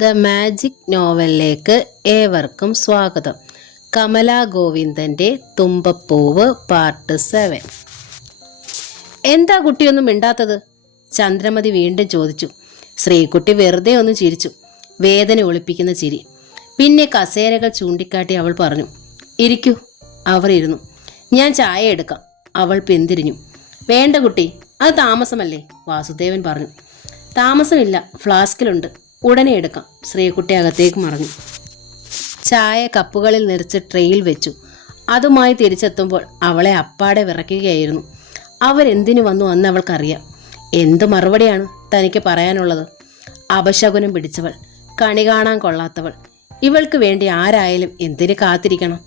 The magic നോവലിലേക്ക് ഏവർക്കും സ്വാഗതം. Kamala ഗോവിന്ദൻ്റെ തുമ്പപ്പൂവ് part 7. എന്താ കുട്ടിയൊന്നും മിണ്ടാത്തത്? ചന്ദ്രമതി വീണ്ടും ചോദിച്ചു. ശ്രീകുട്ടി വെറുതെ ഒന്ന് ചിരിച്ചു, വേദന ഒളിപ്പിക്കുന്ന ചിരി. പിന്നെ കസേരകൾ ചൂണ്ടിക്കാട്ടി അവൾ പറഞ്ഞു, ഇരിക്കൂ. അവർ ഇരുന്നു. ഞാൻ ചായ എടുക്കാം. അവൾ പിന്തിരിഞ്ഞു. വേണ്ട കുട്ടി, അത് താമസമല്ലേ, വാസുദേവൻ പറഞ്ഞു. താമസമില്ല, ഫ്ലാസ്കിലുണ്ട്, ഉടനെ എടുക്കാം. ശ്രീകുട്ടി അകത്തേക്ക് മറഞ്ഞു. ചായ കപ്പുകളിൽ നിറച്ച് ട്രെയിൽ വെച്ചു. അതുമായി തിരിച്ചെത്തുമ്പോൾ അവളെ അപ്പാടെ വിറയ്ക്കുകയായിരുന്നു. അവരെന്തിനു വന്നു അന്ന് അവൾക്കറിയാം. എന്തു മറുപടിയാണ് തനിക്ക് പറയാനുള്ളത്? അപശകുനം പിടിച്ചവൾ, കണി കാണാൻ കൊള്ളാത്തവൾ. ഇവൾക്ക് വേണ്ടി ആരായാലും എന്തിനു കാത്തിരിക്കണം?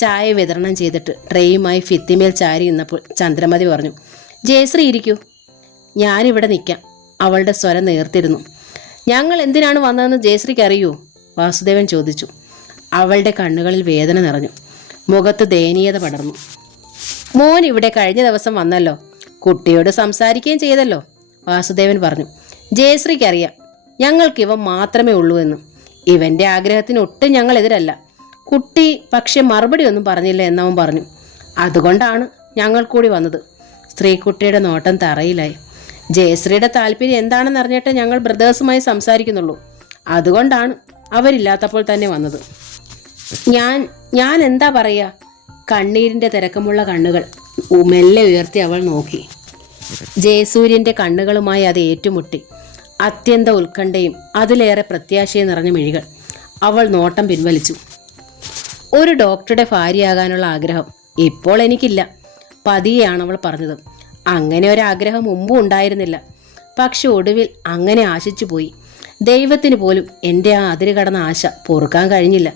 ചായ വിതരണം ചെയ്തിട്ട് ട്രെയുമായി ഭിത്തിമേൽ ചാരി നിന്നപ്പോൾ ചന്ദ്രമതി പറഞ്ഞു, ജയശ്രീ ഇരിക്കൂ. ഞാനിവിടെ നിൽക്കാം. അവളുടെ സ്വരം നേർത്തിരുന്നു. ഞങ്ങൾ എന്തിനാണ് വന്നതെന്ന് ജയശ്രീക്ക് അറിയൂ? വാസുദേവൻ ചോദിച്ചു. അവളുടെ കണ്ണുകളിൽ വേദന നിറഞ്ഞു, മുഖത്ത് ദയനീയത പടർന്നു. മോൻ ഇവിടെ കഴിഞ്ഞ ദിവസം വന്നല്ലോ, കുട്ടിയോട് സംസാരിക്കുകയും ചെയ്തല്ലോ, വാസുദേവൻ പറഞ്ഞു. ജയശ്രീക്ക് അറിയാം ഞങ്ങൾക്കിവ മാത്രമേ ഉള്ളൂ എന്ന്. ഇവൻ്റെ ആഗ്രഹത്തിന് ഒട്ടും ഞങ്ങൾ എതിരല്ല. കുട്ടി പക്ഷെ മറുപടി ഒന്നും പറഞ്ഞില്ല എന്നവൻ പറഞ്ഞു. അതുകൊണ്ടാണ് ഞങ്ങൾ കൂടി വന്നത്. സ്ത്രീക്കുട്ടിയുടെ നോട്ടം തറയിലായി. ജയശ്രീയുടെ താല്പര്യം എന്താണെന്ന് അറിഞ്ഞിട്ട് ഞങ്ങൾ ബ്രദേഴ്സുമായി സംസാരിക്കുന്നുള്ളൂ. അതുകൊണ്ടാണ് അവരില്ലാത്തപ്പോൾ തന്നെ വന്നത്. ഞാൻ എന്താ പറയുക? കണ്ണീരിൻ്റെ തിരക്കമുള്ള കണ്ണുകൾ മെല്ലെ ഉയർത്തി അവൾ നോക്കി. ജയസൂര്യൻ്റെ കണ്ണുകളുമായി അത് ഏറ്റുമുട്ടി. അത്യന്ത ഉത്കണ്ഠയും അതിലേറെ പ്രത്യാശയും നിറഞ്ഞ മിഴികൾ. അവൾ നോട്ടം പിൻവലിച്ചു. ഒരു ഡോക്ടറുടെ ഭാര്യയാകാനുള്ള ആഗ്രഹം ഇപ്പോൾ എനിക്കില്ല, പതിയെയാണ് അവൾ പറഞ്ഞത്. അങ്ങനെ ഒരാഗ്രഹം മുമ്പും ഉണ്ടായിരുന്നില്ല. പക്ഷെ ഒടുവിൽ അങ്ങനെ ആശിച്ചു പോയി. ദൈവത്തിന് പോലും എൻ്റെ ആ അതിര് കടന്ന ആശ പൊറുക്കാൻ കഴിഞ്ഞില്ല.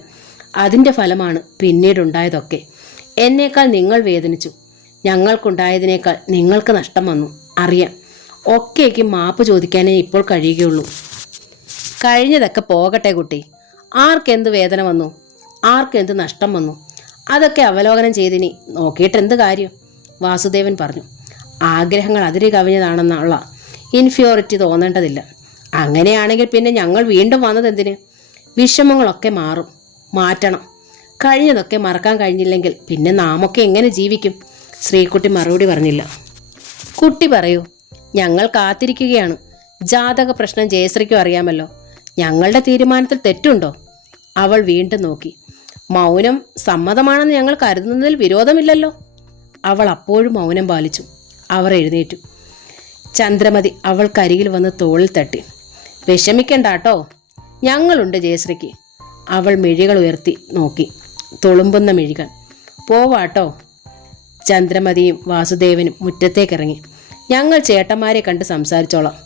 അതിൻ്റെ ഫലമാണ് പിന്നീടുണ്ടായതൊക്കെ. എന്നേക്കാൾ നിങ്ങൾ വേദനിച്ചു. ഞങ്ങൾക്കുണ്ടായതിനേക്കാൾ നിങ്ങൾക്ക് നഷ്ടം വന്നു, അറിയാം. ഒക്കെയ്ക്ക് മാപ്പ് ചോദിക്കാനേ ഇപ്പോൾ കഴിയുകയുള്ളൂ. കഴിഞ്ഞതൊക്കെ പോകട്ടെ കുട്ടി. ആർക്കെന്ത് വേദന വന്നു, ആർക്കെന്ത് നഷ്ടം വന്നു, അതൊക്കെ അവലോകനം ചെയ്തിനി നോക്കിയിട്ടെന്ത് കാര്യം? വാസുദേവൻ പറഞ്ഞു. ആഗ്രഹങ്ങൾ അതിര് കവിഞ്ഞതാണെന്നുള്ള ഇൻഫ്യോറിറ്റി തോന്നേണ്ടതില്ല. അങ്ങനെയാണെങ്കിൽ പിന്നെ ഞങ്ങൾ വീണ്ടും വന്നതെന്തിന്? വിഷമങ്ങളൊക്കെ മാറ്റണം. കഴിഞ്ഞതൊക്കെ മറക്കാൻ കഴിഞ്ഞില്ലെങ്കിൽ പിന്നെ നാമൊക്കെ എങ്ങനെ ജീവിക്കും? ശ്രീകുട്ടി മറുപടി പറഞ്ഞില്ല. കുട്ടി പറയൂ. ഞങ്ങൾ കാത്തിരിക്കുകയാണ്. ജാതക പ്രശ്നം ജയശ്രീക്കും അറിയാമല്ലോ. ഞങ്ങളുടെ തീരുമാനത്തിൽ തെറ്റുണ്ടോ? അവൾ വീണ്ടും നോക്കി. മൗനം സമ്മതമാണെന്ന് ഞങ്ങൾ കരുതുന്നതിൽ വിരോധമില്ലല്ലോ. അവൾ അപ്പോഴും മൗനം പാലിച്ചു. അവർ എഴുന്നേറ്റു. ചന്ദ്രമതി അവൾക്കരികിൽ വന്ന് തോളിൽ തട്ടി. വിഷമിക്കണ്ടാട്ടോ, ഞങ്ങളുണ്ട് ജയശ്രീക്ക്. അവൾ മിഴികൾ ഉയർത്തി നോക്കി, തുളുമ്പുന്ന മിഴികൾ. പോവാട്ടോ. ചന്ദ്രമതിയും വാസുദേവനും മുറ്റത്തേക്കിറങ്ങി. ഞങ്ങൾ ചേട്ടന്മാരെ കണ്ട് സംസാരിച്ചോളാം.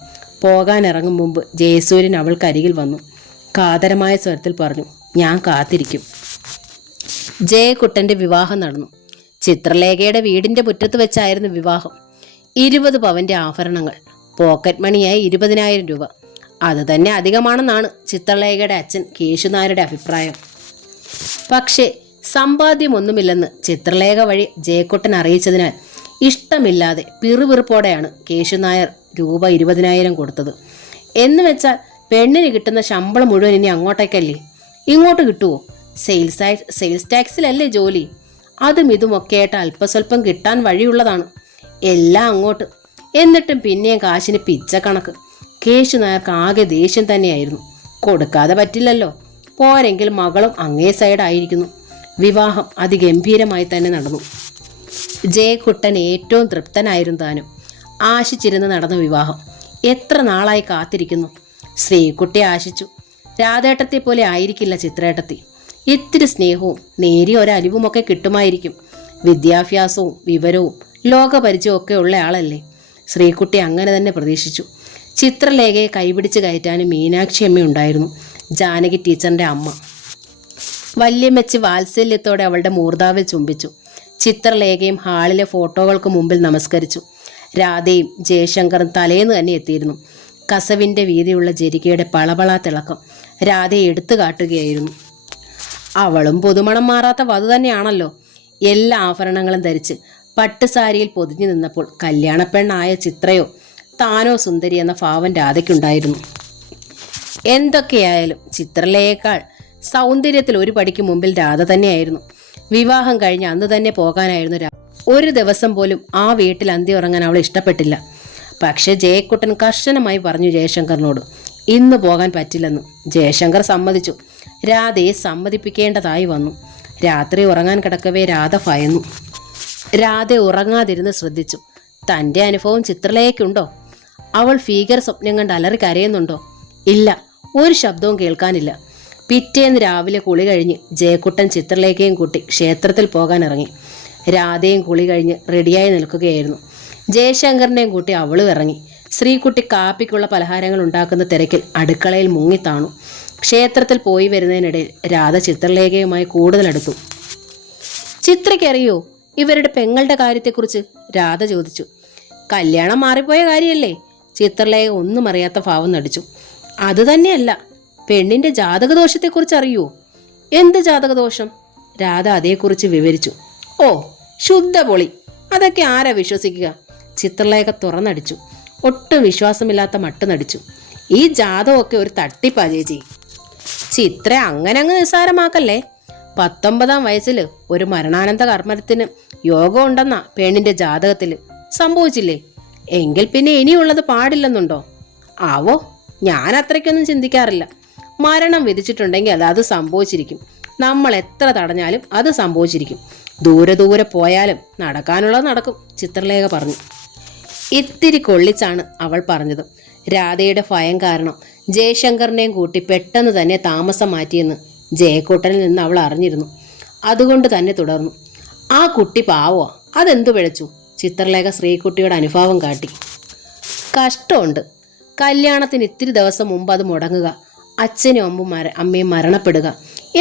പോകാനിറങ്ങും മുമ്പ് ജയസൂര്യൻ അവൾക്കരികിൽ വന്നു. കാതരമായ സ്വരത്തിൽ പറഞ്ഞു, ഞാൻ കാത്തിരിക്കും. ജയക്കുട്ടൻ്റെ വിവാഹം നടന്നു. ചിത്രലേഖയുടെ വീടിൻ്റെ മുറ്റത്ത് വെച്ചായിരുന്നു വിവാഹം. 20 പവൻ്റെ ആഭരണങ്ങൾ, പോക്കറ്റ് മണിയായി 20,000 രൂപ. അത് തന്നെ അധികമാണെന്നാണ് ചിത്രലേഖയുടെ അച്ഛൻ കേശുനായരുടെ അഭിപ്രായം. പക്ഷേ സമ്പാദ്യമൊന്നുമില്ലെന്ന് ചിത്രലേഖ വഴി ജയക്കുട്ടൻ അറിയിച്ചതിനാൽ ഇഷ്ടമില്ലാതെ പിറുപിറുപ്പോടെയാണ് കേശുനായർ രൂപ 20,000 കൊടുത്തത്. എന്ന് വെച്ചാൽ പെണ്ണിന് കിട്ടുന്ന ശമ്പളം മുഴുവൻ ഇനി അങ്ങോട്ടേക്കല്ലേ? ഇങ്ങോട്ട് കിട്ടുമോ? സെയിൽസ് ടാക്സിലല്ലേ ജോലി. അതും ഇതുമൊക്കെയായിട്ട് അല്പസ്വല്പം കിട്ടാൻ വഴിയുള്ളതാണ്. എല്ലാം അങ്ങോട്ട്. എന്നിട്ടും പിന്നെയും കാശിന് പിച്ച കണക്ക്. കേശുനായർക്ക് ആകെ ദേഷ്യം തന്നെയായിരുന്നു. കൊടുക്കാതെ പറ്റില്ലല്ലോ. പോരെങ്കിൽ മകളും അങ്ങേ സൈഡായിരിക്കുന്നു. വിവാഹം അതിഗംഭീരമായി തന്നെ നടന്നു. ജയക്കുട്ടൻ ഏറ്റവും തൃപ്തനായിരുന്നു താനും. ആശിച്ചിരുന്ന് നടന്ന വിവാഹം. എത്ര നാളായി കാത്തിരിക്കുന്നു. ശ്രീകുട്ടി ആശിച്ചു. രാധേട്ടത്തെ പോലെ ആയിരിക്കില്ല ചിത്രേട്ടത്തി. ഇത്തിരി സ്നേഹവും നേരിയ ഒരലിവുമൊക്കെ കിട്ടുമായിരിക്കും. വിദ്യാഭ്യാസവും വിവരവും ലോകപരിചയവും ഒക്കെ ഉള്ള ആളല്ലേ. ശ്രീകുട്ടി അങ്ങനെ തന്നെ പ്രതീക്ഷിച്ചു. ചിത്രലേഖയെ കൈപിടിച്ച് കയറ്റാനും മീനാക്ഷി അമ്മയുണ്ടായിരുന്നു, ജാനകി ടീച്ചറിൻ്റെ അമ്മ. വല്യമ്മച്ചി വാത്സല്യത്തോടെ അവളുടെ മൂർധാവിൽ ചുംബിച്ചു. ചിത്രലേഖയും ഹാളിലെ ഫോട്ടോകൾക്ക് മുമ്പിൽ നമസ്കരിച്ചു. രാധയും ജയശങ്കറും തലേന്ന് തന്നെ എത്തിയിരുന്നു. കസവിൻ്റെ വീതിയുള്ള ജരികയുടെ പളപള തിളക്കം രാധയെ എടുത്തു കാട്ടുകയായിരുന്നു. അവളും പുതുമണം മാറാത്ത വധു തന്നെയാണല്ലോ. എല്ലാ ആഭരണങ്ങളും ധരിച്ച് പട്ടുസാരിയിൽ പൊതിഞ്ഞു നിന്നപ്പോൾ കല്യാണപ്പെണ്ണായ ചിത്രയോ താനോ സുന്ദരി എന്ന ഭാവം രാധയ്ക്കുണ്ടായിരുന്നു. എന്തൊക്കെയായാലും ചിത്രലേയേക്കാൾ സൗന്ദര്യത്തിൽ ഒരു പടിക്ക് മുമ്പിൽ രാധ തന്നെയായിരുന്നു. വിവാഹം കഴിഞ്ഞ് അന്ന് തന്നെ പോകാനായിരുന്നു രാധ. ഒരു ദിവസം പോലും ആ വീട്ടിൽ അന്തി ഉറങ്ങാൻ അവൾ ഇഷ്ടപ്പെട്ടില്ല. പക്ഷെ ജയക്കുട്ടൻ കർശനമായി പറഞ്ഞു ജയശങ്കറിനോട് ഇന്ന് പോകാൻ പറ്റില്ലെന്ന്. ജയശങ്കർ സമ്മതിച്ചു. രാധയെ സമ്മതിപ്പിക്കേണ്ടതായി വന്നു. രാത്രി ഉറങ്ങാൻ കിടക്കവേ രാധ ഭയന്നു. രാധ ഉറങ്ങാതിരുന്ന് ശ്രദ്ധിച്ചു. തൻ്റെ അനുഭവം ചിത്രലേഖയ്ക്കുണ്ടോ? അവൾ ഭീകര സ്വപ്നം കണ്ട് അലറി കരയുന്നുണ്ടോ? ഇല്ല, ഒരു ശബ്ദവും കേൾക്കാനില്ല. പിറ്റേന്ന് രാവിലെ കുളി കഴിഞ്ഞ് ജയക്കുട്ടൻ ചിത്രലേഖയും കൂട്ടി ക്ഷേത്രത്തിൽ പോകാൻ ഇറങ്ങി. രാധയും കുളി കഴിഞ്ഞ് റെഡിയായി നിൽക്കുകയായിരുന്നു. ജയശങ്കറിനെയും കൂട്ടി അവളും ഇറങ്ങി. ശ്രീകുട്ടി കാപ്പിക്കുള്ള പലഹാരങ്ങൾ ഉണ്ടാക്കുന്ന തിരക്കിൽ അടുക്കളയിൽ മുങ്ങിത്താണു. ക്ഷേത്രത്തിൽ പോയി വരുന്നതിനിടയിൽ രാധ ചിത്രലേഖയുമായി കൂടുതൽ അടുത്തു. ചിത്രയ്ക്കറിയോ ഇവരുടെ പെങ്ങളുടെ കാര്യത്തെക്കുറിച്ച്? രാധ ചോദിച്ചു. കല്യാണം മാറിപ്പോയ കാര്യമല്ലേ? ചിത്രലേഖ ഒന്നും അറിയാത്ത ഭാവം നടിച്ചു. അത് തന്നെയല്ല, പെണ്ണിന്റെ ജാതകദോഷത്തെക്കുറിച്ച് അറിയുമോ? എന്ത് ജാതകദോഷം? രാധ അതേക്കുറിച്ച് വിവരിച്ചു. ഓ, ശുദ്ധ പൊളി, അതൊക്കെ ആരാ വിശ്വസിക്കുക? ചിത്രലേഖ തുറന്നടിച്ചു. ഒട്ടും വിശ്വാസമില്ലാത്ത മട്ട് നടിച്ചു. ഈ ജാതകമൊക്കെ ഒരു തട്ടിപ്പാ ചേച്ചി. ചിത്ര അങ്ങനെ അങ്ങ് നിസ്സാരമാക്കല്ലേ. 19-ാം വയസ്സിൽ ഒരു മരണാനന്ത കർമ്മത്തിന് യോഗം ഉണ്ടെന്നാ പെണ്ണിന്റെ ജാതകത്തിൽ. സംഭവിച്ചില്ലേ? എങ്കിൽ പിന്നെ ഇനിയുള്ളത് പാടില്ലെന്നുണ്ടോ? ആവോ, ഞാൻ അത്രയ്ക്കൊന്നും ചിന്തിക്കാറില്ല. മരണം വിധിച്ചിട്ടുണ്ടെങ്കിൽ അത് സംഭവിച്ചിരിക്കും. നമ്മൾ എത്ര തടഞ്ഞാലും അത് സംഭവിച്ചിരിക്കും. ദൂരെ ദൂരെ പോയാലും നടക്കാനുള്ളത് നടക്കും, ചിത്രലേഖ പറഞ്ഞു. ഇത്തിരി കൊള്ളിച്ചാണ് അവൾ പറഞ്ഞത്. രാധയുടെ ഭയം കാരണം ജയശങ്കറിനെയും കൂട്ടി പെട്ടെന്ന് തന്നെ താമസം മാറ്റിയെന്ന് ജയക്കുട്ടനിൽ നിന്ന് അവൾ അറിഞ്ഞിരുന്നു. അതുകൊണ്ട് തന്നെ തുടർന്നു. ആ കുട്ടി പാവോ, അതെന്തു പിഴച്ചു? ചിത്രലേഖ ശ്രീകുട്ടിയുടെ അനുഭാവം കാട്ടി. കഷ്ടമുണ്ട്. കല്യാണത്തിന് ഇത്തിരി ദിവസം മുമ്പ് അത് മുടങ്ങുക, അച്ഛനും അമ്മയും മരണപ്പെടുക.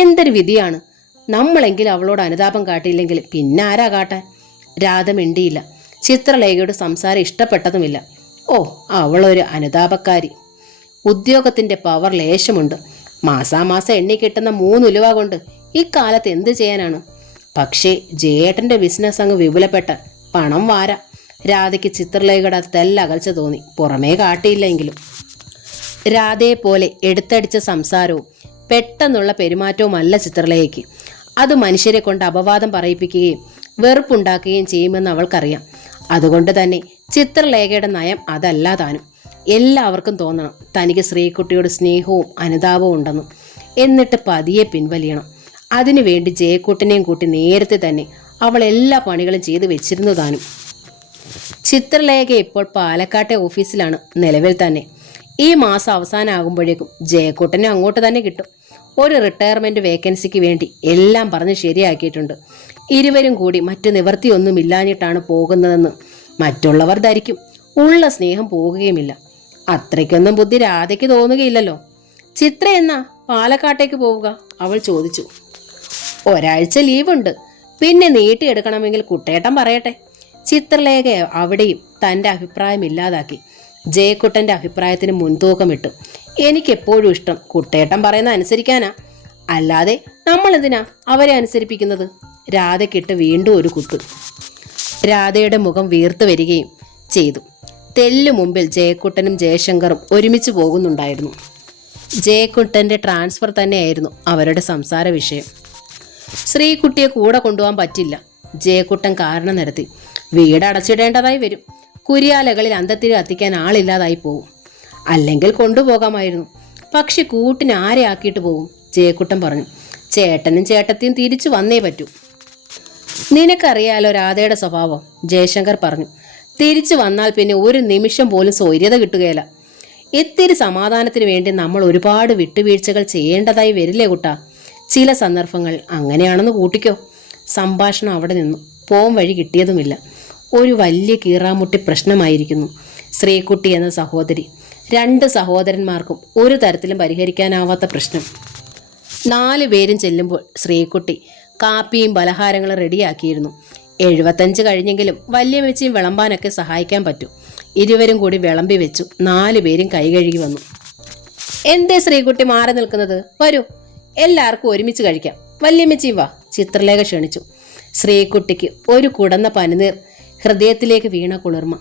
എന്തൊരു വിധിയാണ്. നമ്മളെങ്കിലും അവളോട് അനുതാപം കാട്ടിയില്ലെങ്കിൽ പിന്നെ ആരാ കാട്ടാൻ? രാധ മിണ്ടിയില്ല. ചിത്രലേഖയുടെ സംസാരം ഇഷ്ടപ്പെട്ടതുമില്ല. ഓ, അവളൊരു അനുതാപക്കാരി. ഉദ്യോഗത്തിന്റെ പവർ ലേശമുണ്ട്. മാസാമാസം എണ്ണി കിട്ടുന്ന 3 ഉലുവ കൊണ്ട് ഇക്കാലത്ത് എന്ത് ചെയ്യാനാണ്? പക്ഷേ ജയേട്ടന്റെ ബിസിനസ് അങ്ങ് വിപുലപ്പെട്ട പണം വാരാ. രാധയ്ക്ക് ചിത്രലേഖയുടെ തെല്ല അകൽച്ച തോന്നി, പുറമേ കാട്ടിയില്ലെങ്കിലും. രാധയെ പോലെ എടുത്തടിച്ച സംസാരവും പെട്ടെന്നുള്ള പെരുമാറ്റവുമല്ല ചിത്രലേഖയ്ക്ക്. അത് മനുഷ്യരെ കൊണ്ട് അപവാദം പറയിപ്പിക്കുകയും വെറുപ്പുണ്ടാക്കുകയും ചെയ്യുമെന്ന് അവൾക്കറിയാം. അതുകൊണ്ട് തന്നെ ചിത്രലേഖയുടെ നയം അതല്ല താനും. എല്ലാവർക്കും തോന്നണം തനിക്ക് ശ്രീകുട്ടിയോട് സ്നേഹവും അനുതാപവും ഉണ്ടെന്ന്. എന്നിട്ട് പതിയെ പിൻവലിയണം. അതിനുവേണ്ടി ജയക്കുട്ടനെയും കൂട്ടി നേരത്തെ തന്നെ അവൾ എല്ലാ പണികളും ചെയ്തു വെച്ചിരുന്നു താനും. ചിത്രലേഖ ഇപ്പോൾ പാലക്കാട്ടെ ഓഫീസിലാണ് നിലവിൽ തന്നെ. ഈ മാസം അവസാനമാകുമ്പോഴേക്കും ജയക്കുട്ടനെ അങ്ങോട്ട് തന്നെ കിട്ടും. ഒരു റിട്ടയർമെന്റ് വേക്കൻസിക്ക് വേണ്ടി എല്ലാം പറഞ്ഞ് ശരിയാക്കിയിട്ടുണ്ട്. ഇരുവരും കൂടി മറ്റു നിവൃത്തിയൊന്നുമില്ലാഞ്ഞിട്ടാണ് പോകുന്നതെന്ന് മറ്റുള്ളവർ ധരിക്കും. ഉള്ള സ്നേഹം പോകുകയുമില്ല. അത്രയ്ക്കൊന്നും ബുദ്ധി രാധയ്ക്ക് തോന്നുകയില്ലല്ലോ. ചിത്ര എന്നാ പാലക്കാട്ടേക്ക് പോവുക? അവൾ ചോദിച്ചു. ഒരാഴ്ച ലീവുണ്ട്, പിന്നെ നീട്ടിയെടുക്കണമെങ്കിൽ കുട്ടേട്ടൻ പറയട്ടെ. ചിത്രലേഖ അവിടെയും തൻ്റെ അഭിപ്രായം ഇല്ലാതാക്കി. ജയക്കുട്ടൻ്റെ അഭിപ്രായത്തിന് മുൻതൂക്കമിട്ടു. എനിക്കെപ്പോഴും ഇഷ്ടം കുട്ടേട്ടൻ പറയുന്ന അനുസരിക്കാനാ, അല്ലാതെ നമ്മളെന്തിനാ അവരെ അനുസരിപ്പിക്കുന്നത്? രാധയ്ക്കിട്ട് വീണ്ടും ഒരു കുത്ത്. രാധയുടെ മുഖം വീർത്തു വരികയും ചെയ്തു. തെല്ലു മുമ്പിൽ ജയക്കുട്ടനും ജയശങ്കറും ഒരുമിച്ച് പോകുന്നുണ്ടായിരുന്നു. ജയക്കുട്ടൻ്റെ ട്രാൻസ്ഫർ തന്നെയായിരുന്നു അവരുടെ സംസാര വിഷയം. ശ്രീകുട്ടിയെ കൂടെ കൊണ്ടുപോകാൻ പറ്റില്ല. ജയക്കുട്ടൻ കാരണം നിരത്തി. വീട് അടച്ചിടേണ്ടതായി വരും. കുരിയാലകളിൽ അന്തത്തിരി കത്തിക്കാൻ ആളില്ലാതായി പോവും. അല്ലെങ്കിൽ കൊണ്ടുപോകാമായിരുന്നു. പക്ഷെ കൂട്ടിന് ആരെ ആക്കിയിട്ട് പോകും? ജയക്കുട്ടൻ പറഞ്ഞു. ചേട്ടനും ചേട്ടത്തിയും തിരിച്ചു വന്നേ പറ്റൂ. നിനക്കറിയാലോ രാധയുടെ സ്വഭാവം, ജയശങ്കർ പറഞ്ഞു. തിരിച്ചു വന്നാൽ പിന്നെ ഒരു നിമിഷം പോലും സ്വൈര്യത കിട്ടുകയില്ല. ഇത്തിരി സമാധാനത്തിന് വേണ്ടി നമ്മൾ ഒരുപാട് വിട്ടുവീഴ്ചകൾ ചെയ്യേണ്ടതായി വരില്ലേ കുട്ടാ? ചില സന്ദർഭങ്ങൾ അങ്ങനെയാണെന്ന് കൂട്ടിക്കോ. സംഭാഷണം അവിടെ നിന്നു. പോം വഴി കിട്ടിയതുമില്ല. ഒരു വലിയ കീറാമുട്ടി പ്രശ്നമായിരിക്കുന്നു. ശ്രീകുട്ടി എന്ന സഹോദരി. 2 സഹോദരന്മാർക്കും ഒരു തരത്തിലും പരിഹരിക്കാനാവാത്ത പ്രശ്നം. 4 പേരും ചെല്ലുമ്പോൾ ശ്രീകുട്ടി കാപ്പിയും പലഹാരങ്ങളും റെഡിയാക്കിയിരുന്നു. 75 കഴിഞ്ഞെങ്കിലും വല്യമ്മച്ചിയും വിളമ്പാനൊക്കെ സഹായിക്കാൻ പറ്റും. ഇരുവരും കൂടി വിളമ്പി വെച്ചു. 4 പേരും കൈ കഴുകി വന്നു. എന്തേ ശ്രീകുട്ടി മാറി നിൽക്കുന്നത്? വരൂ, എല്ലാവർക്കും ഒരുമിച്ച് കഴിക്കാം. വല്യമ്മച്ചിയും വാ, ചിത്രലേഖ ക്ഷണിച്ചു. ശ്രീകുട്ടിക്ക് ഒരു കുടന്ന പനിനീർ ഹൃദയത്തിലേക്ക് വീണ കുളിർമ.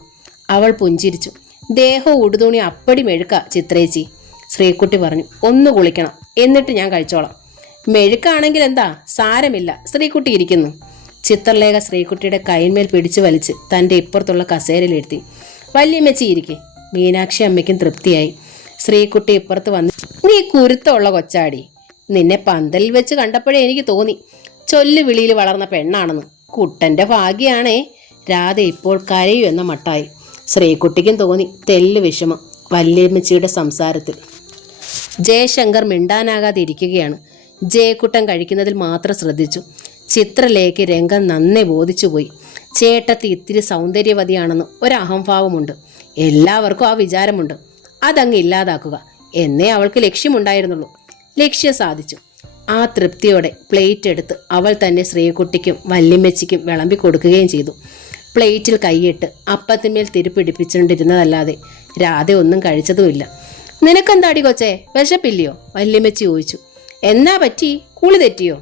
അവൾ പുഞ്ചിരിച്ചു. ദേഹവും ഉടുതുണി അപ്പടി മെഴുക്ക ചിത്രേച്ചി. ശ്രീകുട്ടി പറഞ്ഞു. ഒന്ന് കുളിക്കണം, എന്നിട്ട് ഞാൻ കഴിച്ചോളാം. മെഴുക്കാണെങ്കിൽ എന്താ, സാരമില്ല, ശ്രീകുട്ടി ഇരിക്കുന്നു. ചിത്രലേഖ ശ്രീകുട്ടിയുടെ കൈന്മേൽ പിടിച്ചു വലിച്ച് തൻ്റെ ഇപ്പുറത്തുള്ള കസേരയിലിരുത്തി. വല്യമ്മച്ചി ഇരിക്കെ. മീനാക്ഷി അമ്മയ്ക്കും തൃപ്തിയായി. ശ്രീകുട്ടി ഇപ്പുറത്ത് വന്ന്, നീ കുരുത്തമുള്ള കൊച്ചാടി. നിന്നെ പന്തലിൽ വെച്ച് കണ്ടപ്പോഴേ എനിക്ക് തോന്നി ചൊല്ലു വിളിയിൽ വളർന്ന പെണ്ണാണെന്ന്. കുട്ടൻ്റെ ഭാഗ്യാണേ. രാധ ഇപ്പോൾ കരയൂ എന്ന മട്ടായി. ശ്രീകുട്ടിക്കും തോന്നി തെല്ല് വിഷമം വല്യമ്മച്ചിയുടെ സംസാരത്തിൽ. ജയശങ്കർ മിണ്ടാനാകാതെ ഇരിക്കുകയാണ്. ജയക്കുട്ടൻ കഴിക്കുന്നതിൽ മാത്രം ശ്രദ്ധിച്ചു. ചിത്രലേഖ രംഗം നന്നെ ബോധിച്ചുപോയി. ചേട്ടത്തി ഇത്തിരി സൗന്ദര്യവതിയാണെന്ന് ഒരഹംഭാവമുണ്ട്. എല്ലാവർക്കും ആ വിചാരമുണ്ട്. അതങ്ങ് ഇല്ലാതാക്കുക എന്നേ അവൾക്ക് ലക്ഷ്യമുണ്ടായിരുന്നുള്ളൂ. ലക്ഷ്യം സാധിച്ചു. ആ തൃപ്തിയോടെ പ്ലേറ്റ് എടുത്ത് അവൾ തന്നെ ശ്രീകുട്ടിക്കും വല്യമ്മച്ചിക്കും വിളമ്പി കൊടുക്കുകയും ചെയ്തു. പ്ലേറ്റിൽ കൈയിട്ട് അപ്പത്തിന്മേൽ തിരുപ്പിടിപ്പിച്ചുകൊണ്ടിരുന്നതല്ലാതെ രാധ ഒന്നും കഴിച്ചതുമില്ല. നിനക്കെന്താടി കൊച്ചേ, വിശപ്പില്ലയോ? വല്യമ്മച്ചി ചോദിച്ചു. എന്നാ പറ്റി, കുളി തെറ്റിയോ?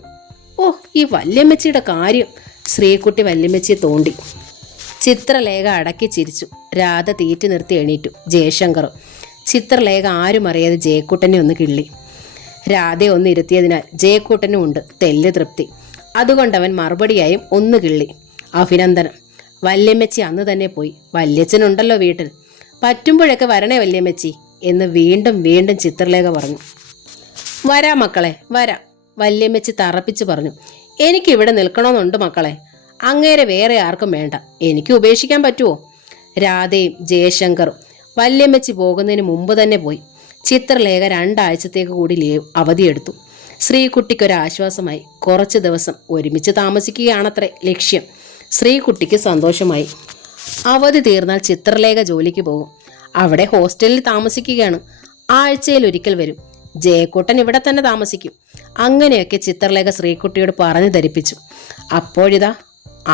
ഓ, ഈ വല്യമ്മച്ചിയുടെ കാര്യം. ശ്രീകുട്ടി വല്യമ്മച്ചിയെ തോണ്ടി. ചിത്രലേഖ അടക്കി ചിരിച്ചു. രാധ തീറ്റി നിർത്തി എണീറ്റു. ജയശങ്കറും. ചിത്രലേഖ ആരും അറിയാതെ ജയക്കുട്ടനെ ഒന്ന് കിള്ളി. രാധയെ ഒന്ന് ഇരുത്തിയതിനാൽ ജയക്കൂട്ടനും ഉണ്ട് തെല്ല് തൃപ്തി. അതുകൊണ്ടവൻ മറുപടിയായും ഒന്ന് കിള്ളി. അഭിനന്ദനം. വല്യമ്മച്ചി അന്ന് തന്നെ പോയി. വല്യച്ഛനുണ്ടല്ലോ വീട്ടിൽ. പറ്റുമ്പോഴൊക്കെ വരണേ വല്യമ്മച്ചി എന്ന് വീണ്ടും വീണ്ടും ചിത്രലേഖ പറഞ്ഞു. വരാം മക്കളെ, വരാം. വല്യമ്മച്ചി തറപ്പിച്ച് പറഞ്ഞു. എനിക്കിവിടെ നിൽക്കണമെന്നുണ്ട് മക്കളെ. അങ്ങേരെ വേറെ ആർക്കും വേണ്ട. എനിക്ക് ഉപേക്ഷിക്കാൻ പറ്റുമോ? രാധയും ജയശങ്കറും വല്യമ്മച്ചി പോകുന്നതിന് മുമ്പ് തന്നെ പോയി. ചിത്രലേഖ 2 ആഴ്ചത്തേക്ക് കൂടി അവധിയെടുത്തു. ശ്രീകുട്ടിക്കൊരാശ്വാസമായി. കുറച്ച് ദിവസം ഒരുമിച്ച് താമസിക്കുകയാണത്രേ ലക്ഷ്യം. ശ്രീകുട്ടിക്ക് സന്തോഷമായി. അവധി തീർന്നാൽ ചിത്രലേഖ ജോലിക്ക് പോകും. അവിടെ ഹോസ്റ്റലിൽ താമസിക്കുകയാണ്. ആഴ്ചയിൽ ഒരിക്കൽ വരും. ജയക്കുട്ടൻ ഇവിടെ തന്നെ താമസിക്കും. അങ്ങനെയൊക്കെ ചിത്രലേഖ ശ്രീകുട്ടിയോട് പറഞ്ഞു ധരിപ്പിച്ചു. അപ്പോഴിതാ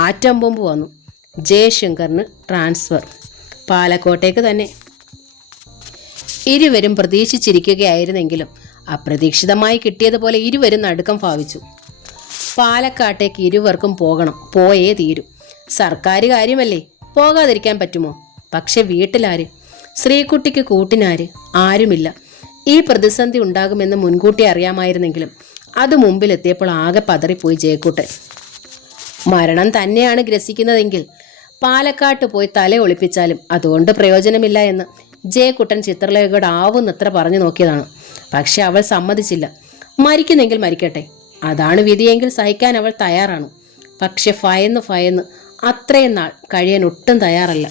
ആറ്റം ബോംബ് വന്നു. ജയശങ്കറിന് ട്രാൻസ്ഫർ, പാലക്കോട്ടേക്ക് തന്നെ. ഇരുവരും പ്രതീക്ഷിച്ചിരിക്കുകയായിരുന്നെങ്കിലും അപ്രതീക്ഷിതമായി കിട്ടിയതുപോലെ ഇരുവരും നടുക്കം ഭാവിച്ചു. പാലക്കാട്ടേക്ക് ഇരുവർക്കും പോകണം, പോയേ തീരൂ. സർക്കാർ കാര്യമല്ലേ, പോകാതിരിക്കാൻ പറ്റുമോ? പക്ഷെ വീട്ടിലാര്? ശ്രീകുട്ടിക്ക് കൂട്ടിനാര്? ആരുമില്ല. ഈ പ്രതിസന്ധി ഉണ്ടാകുമെന്ന് മുൻകൂട്ടി അറിയാമായിരുന്നെങ്കിലും അത് മുമ്പിലെത്തിയപ്പോൾ ആകെ പതറിപ്പോയി ജയക്കുട്ടൻ. മരണം തന്നെയാണ് ഗ്രസിക്കുന്നതെങ്കിൽ പാലക്കാട്ട് പോയി തല ഒളിപ്പിച്ചാലും അതുകൊണ്ട് പ്രയോജനമില്ല എന്ന് ജയക്കുട്ടൻ ചിത്രലേഖയോട് ആവുന്നത്ര പറഞ്ഞു നോക്കിയതാണ്. പക്ഷെ അവൾ സമ്മതിച്ചില്ല. മരിക്കുന്നെങ്കിൽ മരിക്കട്ടെ, അതാണ് വിധിയെങ്കിൽ സഹിക്കാൻ അവൾ തയ്യാറാണ്. പക്ഷെ ഭയന്ന് അത്രയും നാൾ കഴിയാൻ ഒട്ടും തയ്യാറല്ല.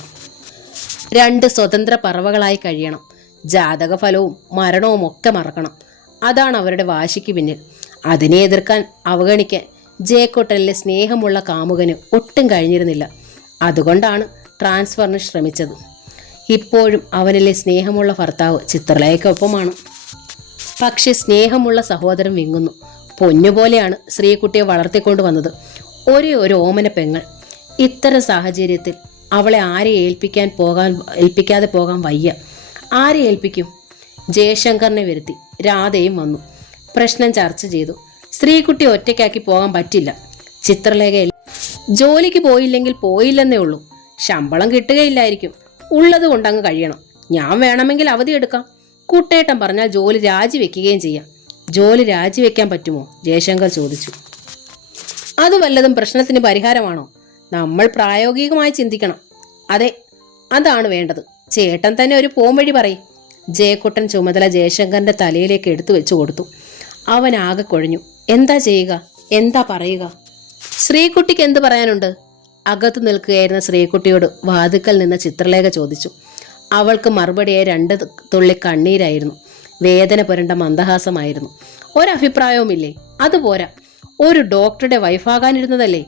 2 സ്വതന്ത്ര പറവകളായി കഴിയണം. ജാതകഫലവും മരണവും ഒക്കെ മറക്കണം. അതാണ് അവരുടെ വാശിക്ക് പിന്നിൽ. അതിനെ എതിർക്കാൻ, അവഗണിക്കാൻ ജയക്കുട്ടനിലെ സ്നേഹമുള്ള കാമുകന് ഒട്ടും കഴിഞ്ഞിരുന്നില്ല. അതുകൊണ്ടാണ് ട്രാൻസ്ഫറിന് ശ്രമിച്ചത്. ഇപ്പോഴും അവനിലെ സ്നേഹമുള്ള ഭർത്താവ് ചിത്രലേഖയ്ക്കൊപ്പമാണ്. പക്ഷെ സ്നേഹമുള്ള സഹോദരൻ വിങ്ങുന്നു. പൊന്നുപോലെയാണ് ശ്രീകുട്ടിയെ വളർത്തിക്കൊണ്ടു വന്നത്. ഒരു ഓമന പെങ്ങൾ. ഇത്തരം സാഹചര്യത്തിൽ അവളെ ആരെ ഏൽപ്പിക്കാതെ പോകാൻ വയ്യ. ആരെ ഏൽപ്പിക്കും? ജയശങ്കറിനെ വരുത്തി. രാധയും വന്നു. പ്രശ്നം ചർച്ച ചെയ്തു. ശ്രീകുട്ടി ഒറ്റയ്ക്കാക്കി പോകാൻ പറ്റില്ല. ചിത്രലേഖ ജോലിക്ക് പോയില്ലെങ്കിൽ പോയില്ലെന്നേ ഉള്ളൂ. ശമ്പളം കിട്ടുകയില്ലായിരിക്കും. ഉള്ളത് കൊണ്ടങ്ങ് കഴിയണം. ഞാൻ വേണമെങ്കിൽ അവധി എടുക്കാം. കുട്ടേട്ടൻ പറഞ്ഞാൽ ജോലി രാജിവെക്കുകയും ചെയ്യാം. ജോലി രാജിവെക്കാൻ പറ്റുമോ? ജയശങ്കർ ചോദിച്ചു. അത് വല്ലതും പ്രശ്നത്തിന് പരിഹാരമാണോ? നമ്മൾ പ്രായോഗികമായി ചിന്തിക്കണം. അതെ, അതാണ് വേണ്ടത്. ചേട്ടൻ തന്നെ ഒരു പോംവഴി പറയും. ജയക്കുട്ടൻ ചുമതല ജയശങ്കറിന്റെ തലയിലേക്ക് എടുത്തു വെച്ചു കൊടുത്തു. അവൻ ആകെ കുഴഞ്ഞു. എന്താ ചെയ്യുക? എന്താ പറയുക? ശ്രീകുട്ടിക്ക് എന്ത് പറയാനുണ്ട്? അകത്തു നിൽക്കുകയായിരുന്ന ശ്രീകുട്ടിയോട് വാതിക്കൽ നിന്ന് ചിത്രലേഖ ചോദിച്ചു. അവൾക്ക് മറുപടിയായി 2 തുള്ളി കണ്ണീരായിരുന്നു. വേദന പുരണ്ട മന്ദഹാസമായിരുന്നു. ഒരഭിപ്രായവുമില്ലേ? അതുപോരാ, ഒരു ഡോക്ടറുടെ വൈഫാകാനിരുന്നതല്ലേ?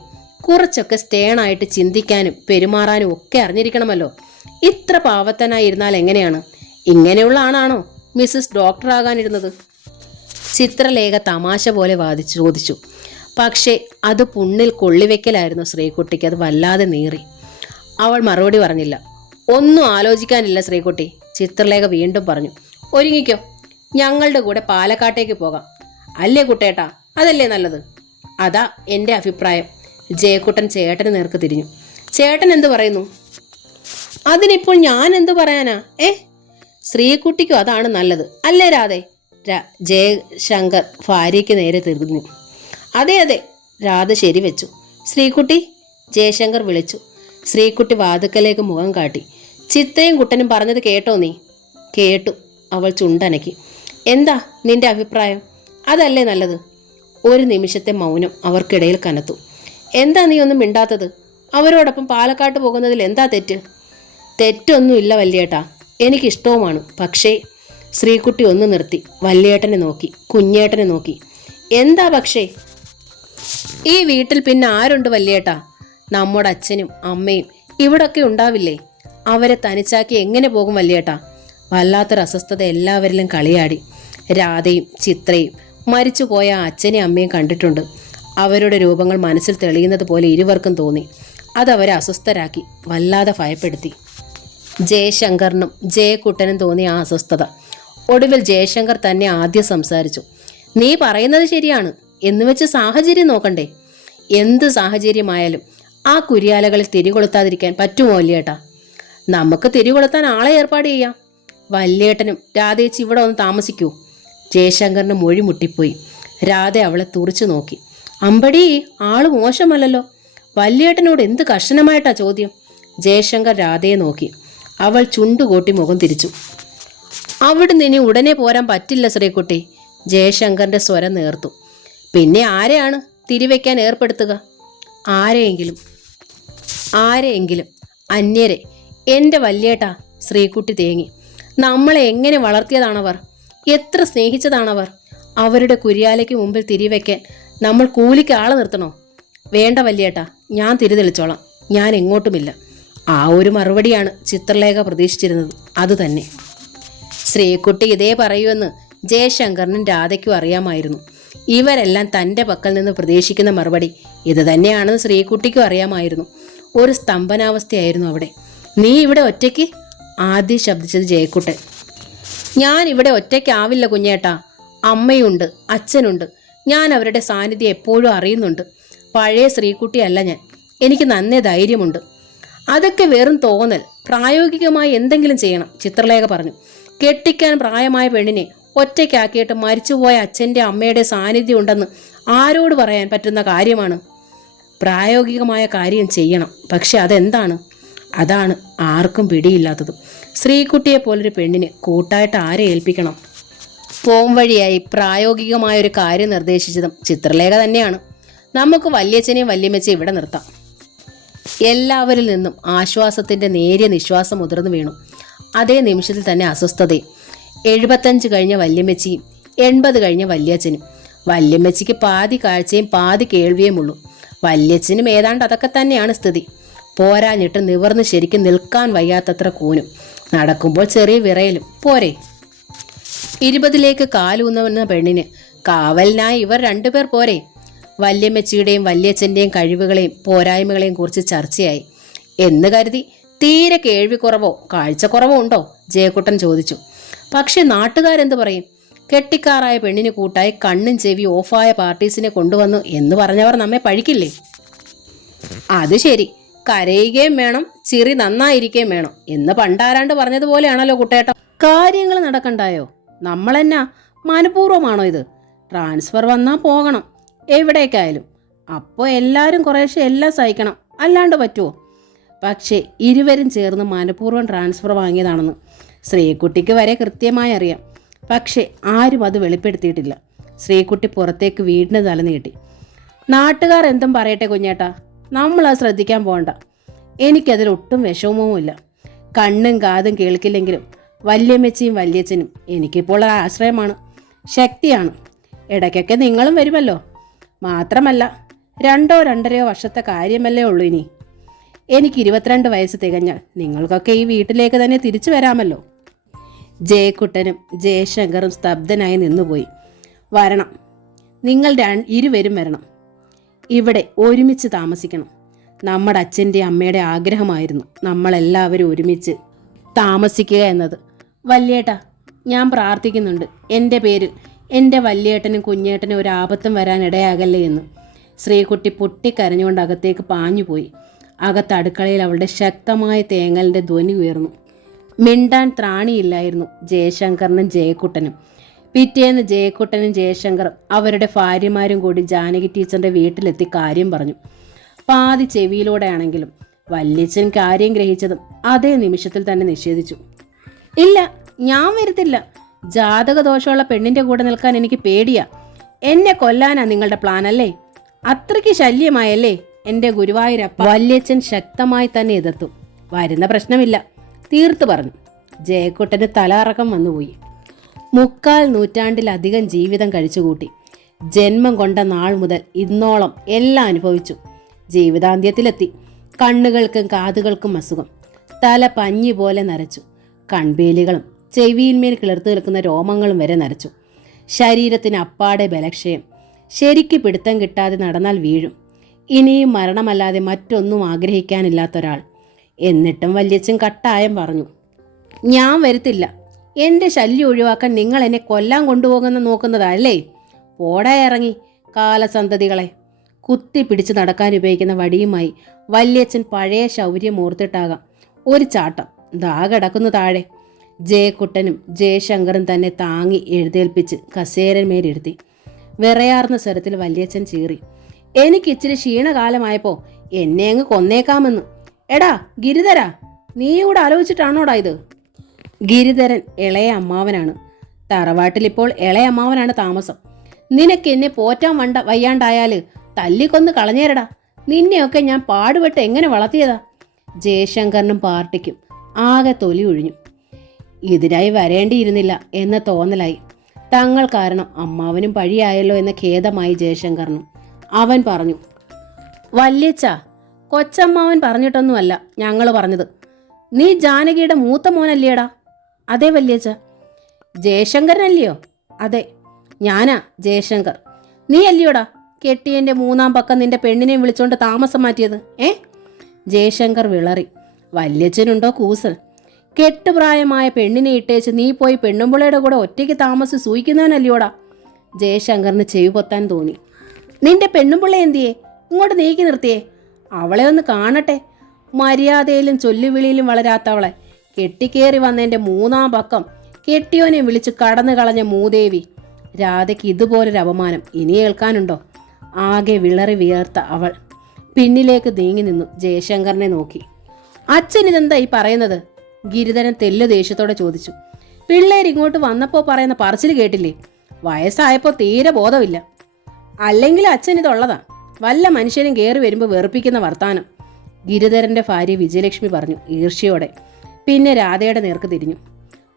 കുറച്ചൊക്കെ സ്റ്റേണായിട്ട് ചിന്തിക്കാനും പെരുമാറാനും ഒക്കെ അറിഞ്ഞിരിക്കണമല്ലോ. ഇത്ര പാവത്തനായിരുന്നാൽ എങ്ങനെയാണ്? ഇങ്ങനെയുള്ള ആണാണോ മിസ്സസ് ഡോക്ടർ ആകാനിരുന്നത്? ചിത്രലേഖ തമാശ പോലെ ചോദിച്ചു. പക്ഷേ അത് പുണ്ണിൽ കൊള്ളിവെക്കലായിരുന്നു ശ്രീകുട്ടിക്ക്. അത് വല്ലാതെ നീറി. അവൾ മറുപടി പറഞ്ഞില്ല. ഒന്നും ആലോചിക്കാനില്ല ശ്രീകുട്ടി. ചിത്രലേഖ വീണ്ടും പറഞ്ഞു. ഒരുങ്ങിക്കോ, ഞങ്ങളുടെ കൂടെ പാലക്കാട്ടേക്ക് പോകാം. അല്ലേ കുട്ടേട്ടാ? അതല്ലേ നല്ലത്? അതാ എൻ്റെ അഭിപ്രായം. ജയക്കുട്ടൻ ചേട്ടന് നേർക്ക് തിരിഞ്ഞു. ചേട്ടൻ എന്ത് പറയുന്നു? അതിനിപ്പോൾ ഞാൻ എന്തു പറയാനാ? ശ്രീകുട്ടിക്കും അതാണ് നല്ലത്, അല്ലേ രാധേ? ജയശങ്കർ ഭാര്യയ്ക്ക് നേരെ തിരിഞ്ഞു. അതെ അതെ, രാധ ശരിവെച്ചു. ശ്രീകുട്ടി, ജയശങ്കർ വിളിച്ചു. ശ്രീകുട്ടി വാതുക്കലേക്ക് മുഖം കാട്ടി. ചിത്രയും കുട്ടനും പറഞ്ഞത് കേട്ടോ നീ? കേട്ടു, അവൾ ചുണ്ടനക്കി. എന്താ നിന്റെ അഭിപ്രായം? അതല്ലേ നല്ലത്? ഒരു നിമിഷത്തെ മൗനം അവർക്കിടയിൽ കനത്തു. എന്താ നീ ഒന്നും മിണ്ടാത്തത്? അവരോടൊപ്പം പാലക്കാട്ട് പോകുന്നതിൽ എന്താ തെറ്റ്? തെറ്റൊന്നുമില്ല വല്യേട്ടാ, എനിക്കിഷ്ടവുമാണ്. പക്ഷേ ശ്രീകുട്ടി ഒന്ന് നിർത്തി വല്യേട്ടനെ നോക്കി, കുഞ്ഞേട്ടനെ നോക്കി. എന്താ പക്ഷേ? ഈ വീട്ടിൽ പിന്നെ ആരുണ്ട് വല്യേട്ടാ? നമ്മുടെ അച്ഛനും അമ്മയും ഇവിടൊക്കെ ഉണ്ടാവില്ലേ? അവരെ തനിച്ചാക്കി എങ്ങനെ പോകും വല്യേട്ടാ? വല്ലാത്തൊരു അസ്വസ്ഥത എല്ലാവരിലും കളിയാടി. രാധയും ചിത്രയും മരിച്ചുപോയ അച്ഛനെയും അമ്മയും കണ്ടിട്ടുണ്ട്. അവരുടെ രൂപങ്ങൾ മനസ്സിൽ തെളിയുന്നത് പോലെ ഇരുവർക്കും തോന്നി. അതവരെ അസ്വസ്ഥരാക്കി, വല്ലാതെ ഭയപ്പെടുത്തി. ജയശങ്കറിനും ജയക്കുട്ടനും തോന്നിയ ആ അസ്വസ്ഥത. ഒടുവിൽ ജയശങ്കർ തന്നെ ആദ്യം സംസാരിച്ചു. നീ പറയുന്നത് ശരിയാണ്, എന്നുവെച്ച് സാഹചര്യം നോക്കണ്ടേ? എന്ത് സാഹചര്യമായാലും ആ കുരിയാലകളിൽ തിരികൊളുത്താതിരിക്കാൻ പറ്റുമോ വല്യേട്ടാ? നമുക്ക് തിരികൊളുത്താൻ ആളെ ഏർപ്പാട് ചെയ്യാം. വല്യേട്ടനും രാധേച്ചി ഇവിടെ ഒന്ന് താമസിക്കൂ. ജയശങ്കറിന് മൊഴി മുട്ടിപ്പോയി. രാധ അവളെ തുറിച്ചു നോക്കി. അമ്പടി, ആള് മോശമല്ലല്ലോ. വല്യേട്ടനോട് എന്ത് കർശനമായിട്ടാ ചോദ്യം? ജയശങ്കർ രാധയെ നോക്കി. അവൾ ചുണ്ടുകൂട്ടി മുഖം തിരിച്ചു. അവിടുന്ന് ഇനി ഉടനെ പോരാൻ പറ്റില്ല ശ്രീകുട്ടി. ജയശങ്കറിന്റെ സ്വരം നേർത്തു. പിന്നെ ആരെയാണ് തിരിവെക്കാൻ ഏർപ്പെടുത്തുക? ആരെയെങ്കിലും അന്യരെ. എൻ്റെ വല്യേട്ടാ, ശ്രീകുട്ടി തേങ്ങി. നമ്മളെ എങ്ങനെ വളർത്തിയതാണവർ, എത്ര സ്നേഹിച്ചതാണവർ. അവരുടെ കുരിയാലയ്ക്ക് മുമ്പിൽ തിരിവെക്കാൻ നമ്മൾ കൂലിക്ക് ആളെ നിർത്തണോ? വേണ്ട വല്യേട്ടാ, ഞാൻ തിരിതെളിച്ചോളാം, ഞാൻ എങ്ങോട്ടുമില്ല. ആ ഒരു മറുപടിയാണ് ചിത്രലേഖ പ്രതീക്ഷിച്ചിരുന്നത്. അതുതന്നെ. ശ്രീകുട്ടി ഇതേ പറയൂവെന്ന് ജയശങ്കറിനും രാധയ്ക്കും അറിയാമായിരുന്നു. ഇവരെല്ലാം തൻ്റെ പക്കൽ നിന്ന് പ്രതീക്ഷിക്കുന്ന മറുപടി ഇത് തന്നെയാണെന്ന് ശ്രീകുട്ടിക്കും അറിയാമായിരുന്നു. ഒരു സ്തംഭനാവസ്ഥയായിരുന്നു അവിടെ. നീ ഇവിടെ ഒറ്റയ്ക്ക്? ആദ്യം ശബ്ദിച്ചത് ജയക്കുട്ടൻ. ഞാൻ ഇവിടെ ഒറ്റയ്ക്കാവില്ല കുഞ്ഞേട്ടാ. അമ്മയുണ്ട്, അച്ഛനുണ്ട്. ഞാൻ അവരുടെ സാന്നിധ്യം എപ്പോഴും അറിയുന്നുണ്ട്. പഴയ ശ്രീകുട്ടിയല്ല ഞാൻ. എനിക്ക് നന്നേ ധൈര്യമുണ്ട്. അതൊക്കെ വെറും തോന്നൽ. പ്രായോഗികമായി എന്തെങ്കിലും ചെയ്യണം, ചിത്രലേഖ പറഞ്ഞു. കെട്ടിക്കാൻ പ്രായമായ പെണ്ണിനെ ഒറ്റയ്ക്കാക്കിയിട്ട് മരിച്ചുപോയ അച്ഛൻ്റെ അമ്മയുടെ സാന്നിധ്യം ഉണ്ടെന്ന് ആരോട് പറയാൻ പറ്റുന്ന കാര്യമാണ്? പ്രായോഗികമായ കാര്യം ചെയ്യണം. പക്ഷെ അതെന്താണ്? അതാണ് ആർക്കും പിടിയില്ലാത്തത്. ശ്രീകുട്ടിയെ പോലൊരു പെണ്ണിന് കൂട്ടായിട്ട് ആരെ ഏൽപ്പിക്കണം? പോം വഴിയായി പ്രായോഗികമായൊരു കാര്യം നിർദ്ദേശിച്ചതും ചിത്രലേഖ തന്നെയാണ്. നമുക്ക് വല്യച്ഛനെയും വല്യമ്മച്ചയും ഇവിടെ നിർത്താം. എല്ലാവരിൽ നിന്നും ആശ്വാസത്തിൻ്റെ നേരിയ നിശ്വാസം മുതിർന്നു വീണു. അതേ നിമിഷത്തിൽ തന്നെ അസ്വസ്ഥതയും. 75 കഴിഞ്ഞ വല്യമ്മച്ചിയും 80 കഴിഞ്ഞ വല്യച്ഛനും. വല്യമ്മച്ചിക്ക് പാതി കാഴ്ചയും പാതി കേൾവിയുമുള്ളൂ. വല്യച്ഛനും ഏതാണ്ട് അതൊക്കെ തന്നെയാണ് സ്ഥിതി. പോരാഞ്ഞിട്ട് നിവർന്ന് ശരിക്കും നിൽക്കാൻ വയ്യാത്തത്ര കൂനും. നടക്കുമ്പോൾ ചെറിയ വിറയലും. പോരെ, 20ലേക്ക് കാലൂന്നുവന്ന പെണ്ണിന് കാവലിനായി ഇവർ രണ്ടുപേർ പോരെ? വല്യമ്മച്ചിയുടെയും വല്യച്ഛൻ്റെയും കഴിവുകളെയും പോരായ്മകളെയും കുറിച്ച് ചർച്ചയായി. എന്ന് കരുതി തീരെ കേൾവിക്കുറവോ കാഴ്ചക്കുറവോ ഉണ്ടോ? ജയക്കുട്ടൻ ചോദിച്ചു. പക്ഷെ നാട്ടുകാരെന്ത് പറയും? കെട്ടിക്കാറായ പെണ്ണിന് കൂട്ടായി കണ്ണും ചെവി ഓഫായ പാർട്ടീസിനെ കൊണ്ടുവന്നു എന്ന് പറഞ്ഞവർ നമ്മെ പഴിക്കില്ലേ? അത് ശരി, കരയുകയും വേണം, ചിറി നന്നായിരിക്കുകയും വേണം എന്ന് പണ്ടാരാണ്ട് പറഞ്ഞതുപോലെയാണല്ലോ കുട്ടേട്ട. കാര്യങ്ങൾ നടക്കണ്ടായോ? നമ്മളെന്നാ മനഃപൂർവ്വമാണോ ഇത്? ട്രാൻസ്ഫർ വന്നാൽ പോകണം, എവിടേക്കായാലും. അപ്പോൾ എല്ലാവരും കുറേശ്ശെ എല്ലാം സഹിക്കണം, അല്ലാണ്ട് പറ്റുമോ? പക്ഷേ ഇരുവരും ചേർന്ന് മനഃപൂർവ്വം ട്രാൻസ്ഫർ വാങ്ങിയതാണെന്ന് ശ്രീകുട്ടിക്ക് വരെ കൃത്യമായി അറിയാം. പക്ഷേ ആരും അത് വെളിപ്പെടുത്തിയിട്ടില്ല. ശ്രീകുട്ടി പുറത്തേക്ക് വീടിന് തല നീട്ടി. നാട്ടുകാർ എന്തും പറയട്ടെ കുഞ്ഞേട്ടാ, നമ്മളത് ശ്രദ്ധിക്കാൻ പോകണ്ട. എനിക്കതിൽ ഒട്ടും വിഷമവുമില്ല. കണ്ണും കാതും കേൾക്കില്ലെങ്കിലും വല്യമ്മച്ചിയും വല്യച്ഛനും എനിക്കിപ്പോൾ ആശ്രയമാണ്, ശക്തിയാണ്. ഇടയ്ക്കൊക്കെ നിങ്ങളും വരുമല്ലോ. മാത്രമല്ല 2-2.5 വർഷത്തെ കാര്യമല്ലേ ഉള്ളൂ ഇനി. എനിക്ക് 22 വയസ്സ് തികഞ്ഞാൽ നിങ്ങൾക്കൊക്കെ ഈ വീട്ടിലേക്ക് തന്നെ തിരിച്ചു വരാമല്ലോ. ജയക്കുട്ടനും ജയശങ്കറും സ്തബ്ധനായി നിന്നുപോയി. വരണം, നിങ്ങൾ ഇരുവരും വരണം. ഇവിടെ ഒരുമിച്ച് താമസിക്കണം. നമ്മുടെ അച്ഛൻ്റെ അമ്മയുടെ ആഗ്രഹമായിരുന്നു നമ്മളെല്ലാവരും ഒരുമിച്ച് താമസിക്കുക എന്നത്. വല്യേട്ടാ, ഞാൻ പ്രാർത്ഥിക്കുന്നുണ്ട് എൻ്റെ പേരിൽ എൻ്റെ വല്യേട്ടനും കുഞ്ഞേട്ടനും ഒരു ആപത്തും വരാൻ ഇടയാകല്ലേ എന്ന്. ശ്രീകുട്ടി പൊട്ടിക്കരഞ്ഞുകൊണ്ട് അകത്തേക്ക് പാഞ്ഞുപോയി. അകത്ത് അടുക്കളയിൽ അവളുടെ ശക്തമായ തേങ്ങലിൻ്റെ ധ്വനി ഉയർന്നു. മിണ്ടാൻ ത്രാണിയില്ലായിരുന്നു ജയശങ്കറിനും ജയക്കുട്ടനും. പിറ്റേന്ന് ജയക്കുട്ടനും ജയശങ്കറും അവരുടെ ഭാര്യമാരും കൂടി ജാനകി ടീച്ചറിന്റെ വീട്ടിലെത്തി കാര്യം പറഞ്ഞു. പാതി ചെവിയിലൂടെയാണെങ്കിലും വല്യച്ഛൻ കാര്യം ഗ്രഹിച്ചതും അതേ നിമിഷത്തിൽ തന്നെ നിഷേധിച്ചു. ഇല്ല, ഞാൻ വരുത്തില്ല. ജാതകദോഷമുള്ള പെണ്ണിന്റെ കൂടെ നിൽക്കാൻ എനിക്ക് പേടിയാ. എന്നെ കൊല്ലാനാ നിങ്ങളുടെ പ്ലാൻ അല്ലേ? അത്രയ്ക്ക് ശല്യമായല്ലേ എൻ്റെ ഗുരുവായൂരപ്പ? വല്യച്ഛൻ ശക്തമായി തന്നെ എതിർത്തു. വരുന്ന പ്രശ്നമില്ല, തീർത്തു പറഞ്ഞു. ജയക്കുട്ടന് തലകറക്കം വന്നുപോയി. 3/4 നൂറ്റാണ്ടിലധികം ജീവിതം കഴിച്ചുകൂട്ടി. ജന്മം കൊണ്ട നാൾ മുതൽ ഇന്നോളം എല്ലാം അനുഭവിച്ചു. ജീവിതാന്ത്യത്തിലെത്തി. കണ്ണുകൾക്കും കാതുകൾക്കും അസുഖം. തല പഞ്ഞി പോലെ നരച്ചു. കൺപീലികളും ചെവിയിന്മേൽ കിളിർത്തു നിൽക്കുന്ന രോമങ്ങളും വരെ നരച്ചു. ശരീരത്തിന് അപ്പാടെ ബലക്ഷയം. ശരിക്ക് പിടുത്തം കിട്ടാതെ നടന്നാൽ വീഴും. ഇനിയും മരണമല്ലാതെ മറ്റൊന്നും ആഗ്രഹിക്കാനില്ലാത്തൊരാൾ. എന്നിട്ടും വല്യച്ഛൻ കട്ടായം പറഞ്ഞു, ഞാൻ വരുത്തില്ല. എൻ്റെ ശല്യം ഒഴിവാക്കാൻ നിങ്ങൾ എന്നെ കൊല്ലാൻ കൊണ്ടുപോകുന്ന നോക്കുന്നതല്ലേ? പോടാ ഇറങ്ങി കാലസന്തതികളെ. കുത്തി പിടിച്ച് നടക്കാൻ ഉപയോഗിക്കുന്ന വടിയുമായി വല്യച്ഛൻ പഴയ ശൗര്യം ഓർത്തിട്ടാകാം ഒരു ചാട്ടം ദാ കിടക്കുന്നു താഴെ. ജയക്കുട്ടനും ജയശങ്കറും തന്നെ താങ്ങി എഴുന്നേൽപ്പിച്ച് കസേരന്മേലിരുത്തി. വിറയാർന്ന സ്വരത്തിൽ വല്യച്ഛൻ ചീറി, എനിക്ക് ഇച്ചിരി ക്ഷീണകാലമായപ്പോൾ എന്നെ അങ്ങ് കൊന്നേക്കാമെന്ന്. എടാ ഗിരിധരാ, നീ കൂടെ ആലോചിച്ചിട്ടാണോടാ ഇത്? ഗിരിധരൻ ഇളയ അമ്മാവനാണ്. തറവാട്ടിലിപ്പോൾ ഇളയ അമ്മാവനാണ് താമസം. നിനക്ക് എന്നെ പോറ്റാൻ വയ്യാണ്ടായാല് തല്ലിക്കൊന്ന് കളഞ്ഞേരടാ. നിന്നെയൊക്കെ ഞാൻ പാടുപെട്ട് എങ്ങനെ വളർത്തിയതാ? ജയശങ്കറിനും പാർട്ടിക്കും ആകെ തൊലി ഒഴിഞ്ഞു. ഇതിനായി വരേണ്ടിയിരുന്നില്ല എന്ന തോന്നലായി. തങ്ങൾ കാരണം അമ്മാവനും പഴിയായല്ലോ എന്ന ഖേദമായി ജയശങ്കറിനും. അവൻ പറഞ്ഞു, വല്യച്ഛ, കൊച്ചമ്മാവൻ പറഞ്ഞിട്ടൊന്നുമല്ല ഞങ്ങൾ പറഞ്ഞത്. നീ ജാനകിയുടെ മൂത്ത മോനല്ലേടാ? അതെ വല്യച്ഛ. ജയശങ്കരനല്ലയോ? അതെ, ഞാനാ ജയശങ്കർ. നീ അല്ലയോടാ കെട്ടിയൻ്റെ 3-ാം പക്കം നിന്റെ പെണ്ണിനെ വിളിച്ചോണ്ട് താമസം മാറ്റിയത്? ജയശങ്കർ വിളറി. വല്യച്ഛനുണ്ടോ കൂസൽ? കെട്ടുപ്രായമായ പെണ്ണിനെ ഇട്ടേച്ച് നീ പോയി പെണ്ണുമ്പിളയുടെ കൂടെ ഒറ്റയ്ക്ക് താമസം സൂയിക്കുന്നവനല്ലയോടാ? ജയശങ്കറിന് ചെവി പൊത്താൻ തോന്നി. നിന്റെ പെണ്ണുമ്പിള്ള എന്തിയേ? ഇങ്ങോട്ട് നീക്കി നിർത്തിയേ. അവളെ ഒന്ന് കാണട്ടെ. മര്യാദയിലും ചൊല്ലുവിളിയിലും വളരാത്തവളെ കെട്ടിക്കേറി വന്നതിൻ്റെ 3-ാം പക്കം കെട്ടിയോനെ വിളിച്ച് കടന്നു കളഞ്ഞ മൂദേവി. രാധയ്ക്ക് ഇതുപോലൊരു അപമാനം ഇനി കേൾക്കാനുണ്ടോ? ആകെ വിളറി വിയർത്ത അവൾ പിന്നിലേക്ക് നീങ്ങി നിന്നു ജയശങ്കറിനെ നോക്കി. അച്ഛൻ ഇതെന്താ ഈ പറയുന്നത്? ഗിരിധരൻ തെല്ലു ദേഷ്യത്തോടെ ചോദിച്ചു. പിള്ളേരിങ്ങോട്ട് വന്നപ്പോൾ പറയുന്ന പറച്ചിൽ കേട്ടില്ലേ? വയസ്സായപ്പോൾ തീരെ ബോധമില്ല. അല്ലെങ്കിൽ അച്ഛൻ ഇതുള്ളതാ. വല്ല മനുഷ്യനും കയറി വരുമ്പോൾ വെറുപ്പിക്കുന്ന വർത്താനം. ഗിരിധരന്റെ ഭാര്യ വിജയലക്ഷ്മി പറഞ്ഞു ഈർഷ്യയോടെ. പിന്നെ രാധയുടെ നേർക്ക് തിരിഞ്ഞു.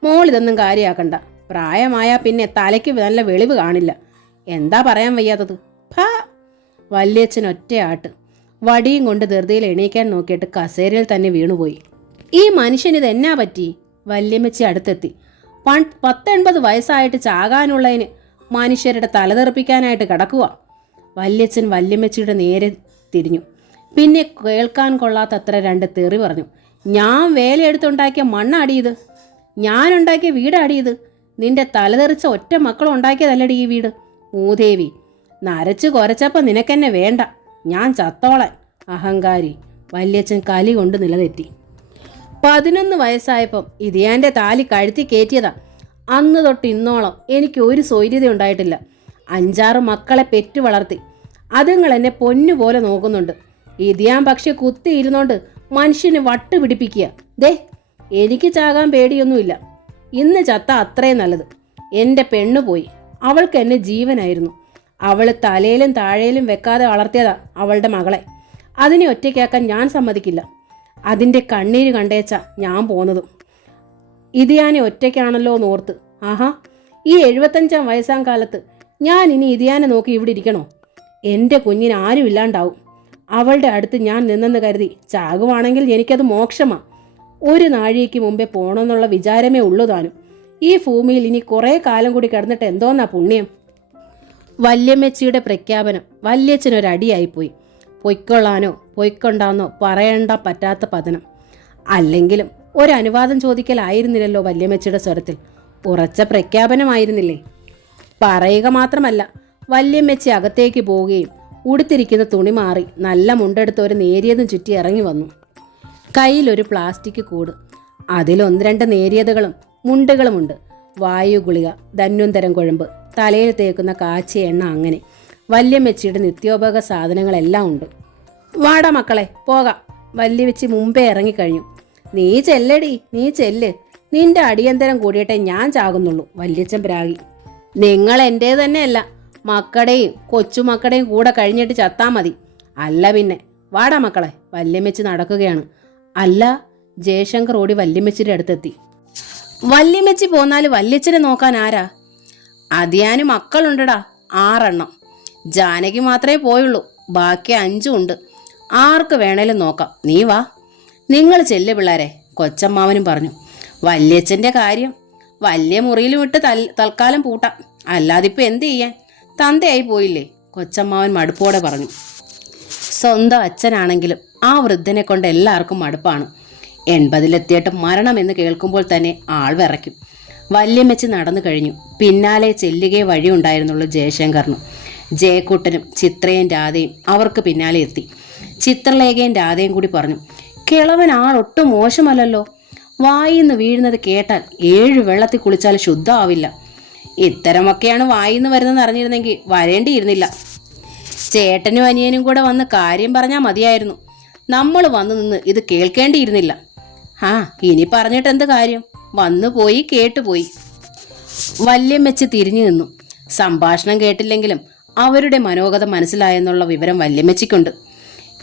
മോളിതൊന്നും കാര്യമാക്കണ്ട. പ്രായമായാൽ പിന്നെ തലയ്ക്ക് നല്ല വെളിവ് കാണില്ല. എന്താ പറയാൻ വയ്യാത്തത്? ഭാ. വല്യച്ഛൻ ഒറ്റയാട്ട്. വടിയും കൊണ്ട് ധൃതിയിൽ എണീക്കാൻ നോക്കിയിട്ട് കസേരയിൽ തന്നെ വീണുപോയി. ഈ മനുഷ്യനിത് എന്നാ പറ്റി? വല്യമ്മച്ചി അടുത്തെത്തി. 10-80 വയസ്സായിട്ട് ചാകാനുള്ളതിന് മനുഷ്യരുടെ തലതെറിപ്പിക്കാനായിട്ട് കിടക്കുക. വല്യച്ഛൻ വല്യമ്മച്ചിയുടെ നേരെ തിരിഞ്ഞു. പിന്നെ കേൾക്കാൻ കൊള്ളാത്തത്ര 2 തെറി പറഞ്ഞു. ഞാൻ വേലയെടുത്തുണ്ടാക്കിയ മണ്ണാടിയത്, ഞാനുണ്ടാക്കിയ വീടാടിയത്. നിന്റെ തലതെറിച്ച ഒറ്റ മക്കളും ഉണ്ടാക്കിയതല്ലടി ഈ വീട്. മൂദേവി, നരച്ചു കുരച്ചപ്പം നിനക്കെന്നെ വേണ്ട. ഞാൻ ചത്തോളാൻ. അഹങ്കാരി. വല്യച്ഛൻ കലി കൊണ്ട് നിലതെറ്റി. 11 വയസ്സായപ്പം ഇതിയാൻ്റെ താലി കഴുത്തി കയറ്റിയതാ. അന്ന് തൊട്ട് ഇന്നോളം എനിക്ക് ഒരു സ്വൈര്യത ഉണ്ടായിട്ടില്ല. 5-6 മക്കളെ പെറ്റു വളർത്തി. അതുങ്ങൾ എന്നെ പൊന്നുപോലെ നോക്കുന്നുണ്ട്. ഇതിയാൻ പക്ഷെ കുത്തിയിരുന്നോണ്ട് മനുഷ്യന് വട്ട് പിടിപ്പിക്കുക. ദേ, എനിക്ക് ചാകാൻ പേടിയൊന്നുമില്ല. ഇന്ന് ചത്ത അത്രയും നല്ലത്. എൻ്റെ പെണ്ണു പോയി. അവൾക്ക് എന്നെ ജീവനായിരുന്നു. അവൾ തലയിലും താഴയിലും വെക്കാതെ വളർത്തിയതാ അവളുടെ മകളെ. അതിനെ ഒറ്റയ്ക്കാക്കാൻ ഞാൻ സമ്മതിക്കില്ല. അതിൻ്റെ കണ്ണീര് കണ്ടേച്ചാ ഞാൻ പോന്നതും. ഇതിയാനെ ഒറ്റയ്ക്കാണല്ലോ എന്നോർത്ത്. ആഹാ, ഈ 75-ാം വയസ്സാം കാലത്ത് ഞാൻ ഇനി ഇതിയാനെ നോക്കി ഇവിടെ ഇരിക്കണോ? എൻ്റെ കുഞ്ഞിന് ആരും ഇല്ലാണ്ടാവും. അവളുടെ അടുത്ത് ഞാൻ നിന്നെന്ന് കരുതി ചാകുവാണെങ്കിൽ എനിക്കത് മോക്ഷമാ. ഒരു നാഴികയ്ക്ക് മുമ്പേ പോണമെന്നുള്ള വിചാരമേ ഉള്ളൂ താനും. ഈ ഭൂമിയിൽ ഇനി കുറേ കാലം കൂടി കിടന്നിട്ട് എന്തോന്നാ പുണ്യം? വല്യമ്മച്ചിയുടെ പ്രഖ്യാപനം വല്യച്ഛനൊരടിയായിപ്പോയി. പൊയ്ക്കൊള്ളാനോ പൊയ്ക്കൊണ്ടാന്നോ പറയേണ്ട പറ്റാത്ത പതനം. അല്ലെങ്കിലും ഒരനുവാദം ചോദിക്കലായിരുന്നില്ലല്ലോ വല്യമ്മച്ചിയുടെ സ്വരത്തിൽ. ഉറച്ച പ്രഖ്യാപനമായിരുന്നില്ലേ? പറയുക മാത്രമല്ല, വല്യമ്മച്ചി അകത്തേക്ക് പോവുകയും ഉടുത്തിരിക്കുന്ന തുണി മാറി നല്ല മുണ്ടെടുത്ത് ഒരു നേരിയതും ചുറ്റി ഇറങ്ങി വന്നു. കയ്യിലൊരു പ്ലാസ്റ്റിക് കൂട്. അതിലൊന്ന് രണ്ട് നേരിയതുകളും മുണ്ടുകളുമുണ്ട്. വായു ഗുളിക, ധന്വന്തരം കുഴമ്പ്, തലയിൽ തേക്കുന്ന കാച്ചിയ എണ്ണ, അങ്ങനെ വല്യമ്മച്ചിയുടെ നിത്യോപയോഗ സാധനങ്ങളെല്ലാം ഉണ്ട്. വാടാ മക്കളെ പോകാം. വല്യമ്മച്ചി മുമ്പേ ഇറങ്ങിക്കഴിഞ്ഞു. നീ ചെല്ലടി, നീ ചെല്ല്. നിന്റെ അടിയന്തരം കൂടിയിട്ടേ ഞാൻ ചാകുന്നുള്ളൂ. വല്യച്ഛൻ പ്രാഗി. നിങ്ങൾ എൻ്റെ തന്നെയല്ല, മക്കളുടെയും കൊച്ചുമക്കളുടെയും കൂടെ കഴിഞ്ഞിട്ട് ചത്താ മതി. അല്ല പിന്നെ. വാടാ മക്കളെ. വല്യമ്മച്ചി നടക്കുകയാണ്. അല്ല, ജയശങ്കർ ഓടി വല്യമ്മച്ചിയുടെ അടുത്തെത്തി. വല്യമ്മച്ചി പോന്നാൽ വല്യച്ഛനെ നോക്കാൻ ആരാ? അതിയാന് മക്കളുണ്ടടാ, 6 എണ്ണം. ജാനകി മാത്രമേ പോയുള്ളൂ, ബാക്കി 5 ഉണ്ട്. ആർക്ക് വേണേലും നോക്കാം. നീ വാ. നിങ്ങൾ ചെല്ല് പിള്ളേരെ, കൊച്ചമ്മാവനും പറഞ്ഞു. വല്യച്ഛൻ്റെ കാര്യം വലിയ മുറിയിലും ഇട്ട് തൽക്കാലം പൂട്ടാം. അല്ലാതിപ്പോൾ എന്ത് ചെയ്യാൻ? തന്തയായി പോയില്ലേ, കൊച്ചമ്മാവൻ മടുപ്പോടെ പറഞ്ഞു. സ്വന്തം അച്ഛനാണെങ്കിലും ആ വൃദ്ധനെ കൊണ്ട് എല്ലാവർക്കും മടുപ്പാണ്. 80-ലെത്തിയിട്ട് മരണമെന്ന് കേൾക്കുമ്പോൾ തന്നെ ആൾ വിറയ്ക്കും. വല്യമ്മച്ചി നടന്നു കഴിഞ്ഞു. പിന്നാലെ ചെല്ലുകയെ വഴിയുണ്ടായിരുന്നുള്ളൂ ജയശങ്കറിനും. ജയക്കുട്ടനും ചിത്രയും രാധയും അവർക്ക് പിന്നാലെ എത്തി. ചിത്രലേഖയും രാധയും കൂടി പറഞ്ഞു, കിളവൻ ആളൊട്ടും മോശമല്ലല്ലോ. വായിന്ന് വീഴുന്നത് കേട്ടാൽ 7 വെള്ളത്തിൽ കുളിച്ചാൽ ശുദ്ധമാവില്ല. ഇത്തരമൊക്കെയാണ് വായിന്ന് വരുന്നതെന്ന് അറിഞ്ഞിരുന്നെങ്കിൽ വരേണ്ടിയിരുന്നില്ല. ചേട്ടനും അനിയനും കൂടെ വന്ന് കാര്യം പറഞ്ഞാൽ മതിയായിരുന്നു. നമ്മൾ വന്നു നിന്ന് ഇത് കേൾക്കേണ്ടിയിരുന്നില്ല. ഇനി പറഞ്ഞിട്ട് എന്ത് കാര്യം? വന്നു പോയി, കേട്ടുപോയി. വല്യമ്മച്ചി തിരിഞ്ഞു നിന്നു. സംഭാഷണം കേട്ടില്ലെങ്കിലും അവരുടെ മനോഗത മനസ്സിലായെന്നുള്ള വിവരം വല്യമ്മച്ചിക്കുണ്ട്.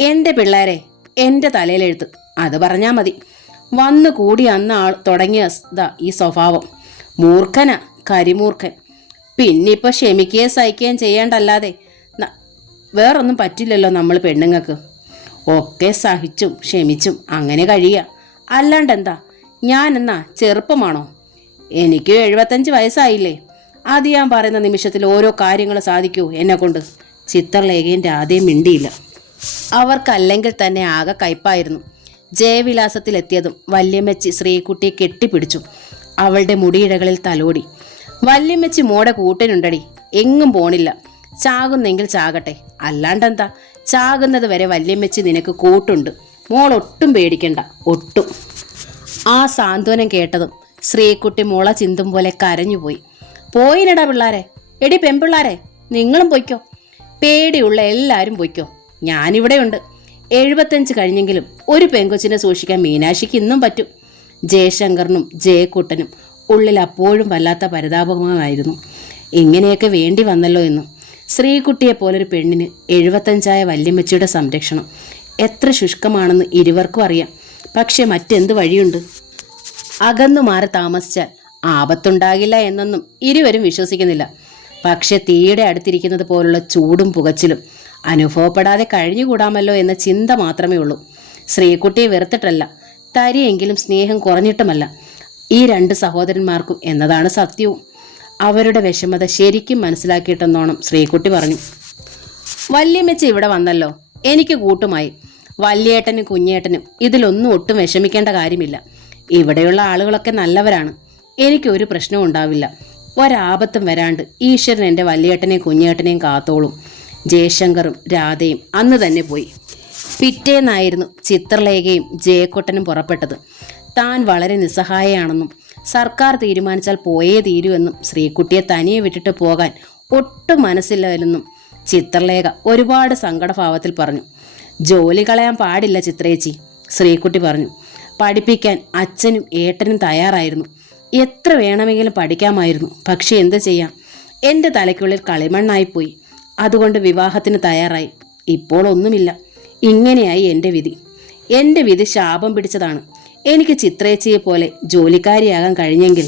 എൻ്റെ പിള്ളേരെ, എൻ്റെ തലയിലെഴുത്ത്, അത് പറഞ്ഞാൽ മതി. വന്നു കൂടി അന്ന് തുടങ്ങിയ ഈ സ്വഭാവം. മൂർഖനാ, കരിമൂർഖൻ. പിന്നിപ്പോൾ ക്ഷമിക്കുകയും സഹിക്കുകയും ചെയ്യേണ്ടല്ലാതെ വേറൊന്നും പറ്റില്ലല്ലോ നമ്മൾ പെണ്ണുങ്ങൾക്ക്. ഒക്കെ സഹിച്ചും ക്ഷമിച്ചും അങ്ങനെ കഴിയുക. അല്ലാണ്ടെന്താ? ഞാനെന്നാ ചെറുപ്പമാണോ? എനിക്ക് 75 വയസ്സായില്ലേ. അത് ഞാൻ പറയുന്ന നിമിഷത്തിൽ ഓരോ കാര്യങ്ങൾ സാധിക്കൂ എന്നെക്കൊണ്ട്. ചിത്രലേഖയും രാധയും മിണ്ടിയില്ല. അവർക്കല്ലെങ്കിൽ തന്നെ ആകെ കയ്പായിരുന്നു. ജയവിലാസത്തിലെത്തിയതും വല്യമ്മച്ചി ശ്രീകുട്ടിയെ കെട്ടിപ്പിടിച്ചു. അവളുടെ മുടിയിഴകളിൽ തലോടി. വല്യമ്മച്ചി മോടെ കൂട്ടിനുണ്ടടി, എങ്ങും പോണില്ല. ചാകുന്നെങ്കിൽ ചാകട്ടെ, അല്ലാണ്ടെന്താ? ചാകുന്നത് വരെ വല്യമ്മച്ചി നിനക്ക് കൂട്ടുണ്ട്. മോൾ ഒട്ടും പേടിക്കണ്ട, ഒട്ടും. ആ സാന്ത്വനം കേട്ടതും ശ്രീകുട്ടി മുള ചിന്തും പോലെ കരഞ്ഞുപോയി. പോയിനടാ പിള്ളാരെ. എടി പെൺപിള്ളാരെ, നിങ്ങളും പൊയ്ക്കോ. പേടിയുള്ള എല്ലാവരും പൊയ്ക്കോ. ഞാനിവിടെയുണ്ട്. 75 കഴിഞ്ഞെങ്കിലും ഒരു പെങ്കൊച്ചിനെ സൂക്ഷിക്കാൻ മീനാക്ഷിക്ക് ഇന്നും പറ്റും. ജയശങ്കറിനും ജയക്കുട്ടനും ഉള്ളിൽ അപ്പോഴും വല്ലാത്ത പരിതാപമായിരുന്നു. ഇങ്ങനെയൊക്കെ വേണ്ടി വന്നല്ലോ എന്നും. ശ്രീകുട്ടിയെ പോലൊരു പെണ്ണിന് 75ആയ വല്യമ്മച്ചിയുടെ സംരക്ഷണം എത്ര ശുഷ്കമാണെന്ന് ഇരുവർക്കും അറിയാം. പക്ഷെ മറ്റെന്ത് വഴിയുണ്ട്? അകന്നു മാറി താമസിച്ചാൽ ആപത്തുണ്ടാകില്ല എന്നൊന്നും ഇരുവരും വിശ്വസിക്കുന്നില്ല. പക്ഷെ തീയുടെ അടുത്തിരിക്കുന്നത് പോലുള്ള ചൂടും പുകച്ചിലും അനുഭവപ്പെടാതെ കഴിഞ്ഞുകൂടാമല്ലോ എന്ന ചിന്ത മാത്രമേ ഉള്ളൂ. ശ്രീകുട്ടിയെ വെറുത്തിട്ടല്ല, തരിയെങ്കിലും സ്നേഹം കുറഞ്ഞിട്ടുമല്ല ഈ 2 സഹോദരന്മാർക്കും എന്നതാണ് സത്യവും. അവരുടെ വിഷമത ശരിക്കും മനസ്സിലാക്കിയിട്ടെന്നോണം ശ്രീകുട്ടി പറഞ്ഞു. വല്യമ്മച്ചി ഇവിടെ വന്നല്ലോ, എനിക്ക് കൂട്ടുമായി. വല്യേട്ടനും കുഞ്ഞേട്ടനും ഇതിലൊന്നും ഒട്ടും വിഷമിക്കേണ്ട കാര്യമില്ല. ഇവിടെയുള്ള ആളുകളൊക്കെ നല്ലവരാണ്. എനിക്കൊരു പ്രശ്നവും ഉണ്ടാവില്ല. ഒരാപത്തും വരാണ്ട് ഈശ്വരൻ എൻ്റെ വല്യേട്ടനെയും കുഞ്ഞേട്ടനെയും കാത്തോളും. ജയശങ്കറും രാധയും അന്ന് തന്നെ പോയി. പിറ്റേന്നായിരുന്നു ചിത്രലേഖയും ജയക്കുട്ടനും പുറപ്പെട്ടത്. താൻ വളരെ നിസ്സഹായയാണെന്നും സർക്കാർ തീരുമാനിച്ചാൽ പോയേ തീരുവെന്നും ശ്രീകുട്ടിയെ തനിയെ വിട്ടിട്ട് പോകാൻ ഒട്ടും മനസ്സില്ലെന്നും ചിത്രലേഖ ഒരുപാട് സങ്കടഭാവത്തിൽ പറഞ്ഞു. ജോലി കളയാൻ പാടില്ല ചിത്രേച്ചി, ശ്രീകുട്ടി പറഞ്ഞു. പഠിപ്പിക്കാൻ അച്ഛനും ഏട്ടനും തയ്യാറായിരുന്നു. എത്ര വേണമെങ്കിലും പഠിക്കാമായിരുന്നു. പക്ഷെ എന്ത് ചെയ്യാം, എൻ്റെ തലയ്ക്കുള്ളിൽ കളിമണ്ണായിപ്പോയി. അതുകൊണ്ട് വിവാഹത്തിന് തയ്യാറായി. ഇപ്പോൾ ഒന്നുമില്ല. ഇങ്ങനെയായി എൻ്റെ വിധി. എൻ്റെ വിധി ശാപം പിടിച്ചതാണ്. എനിക്ക് ചിത്രേച്ചിയെ പോലെ ജോലിക്കാരിയാകാൻ കഴിഞ്ഞെങ്കിൽ.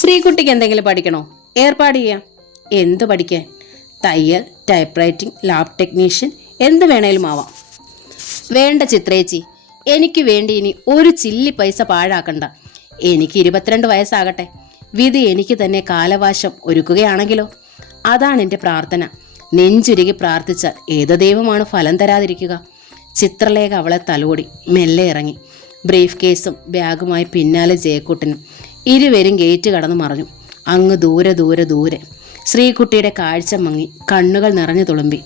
ശ്രീകുട്ടിക്ക് എന്തെങ്കിലും പഠിക്കണോ? ഏർപ്പാട് ചെയ്യാം. എന്ത് പഠിക്കാൻ? തയ്യൽ, ടൈപ്പ് റൈറ്റിംഗ്, ലാബ് ടെക്നീഷ്യൻ, എന്ത് വേണേലും ആവാം. വേണ്ട ചിത്രേച്ചി, എനിക്ക് വേണ്ടി ഇനി ഒരു ചില്ലി പൈസ പാഴാക്കണ്ട. എനിക്ക് 22 വയസ്സാകട്ടെ. വിധി എനിക്ക് തന്നെ കാലവാശം ഒരുക്കുകയാണെങ്കിലോ? അതാണ് എൻ്റെ പ്രാർത്ഥന. നെഞ്ചുരുകി പ്രാർത്ഥിച്ചാൽ ഏത് ദൈവമാണ് ഫലം തരാതിരിക്കുക? ചിത്രലേഖ അവളെ തലോടി മെല്ലെ ഇറങ്ങി. ബ്രീഫ് കേസും ബാഗുമായി പിന്നാലെ ജയക്കുട്ടനും. ഇരുവരും ഗേറ്റ് കടന്നു മറഞ്ഞു. അങ്ങ് ദൂരെ ദൂരെ ദൂരെ ശ്രീകുട്ടിയുടെ കാഴ്ച മങ്ങി, കണ്ണുകൾ നിറഞ്ഞു തുളുമ്പി.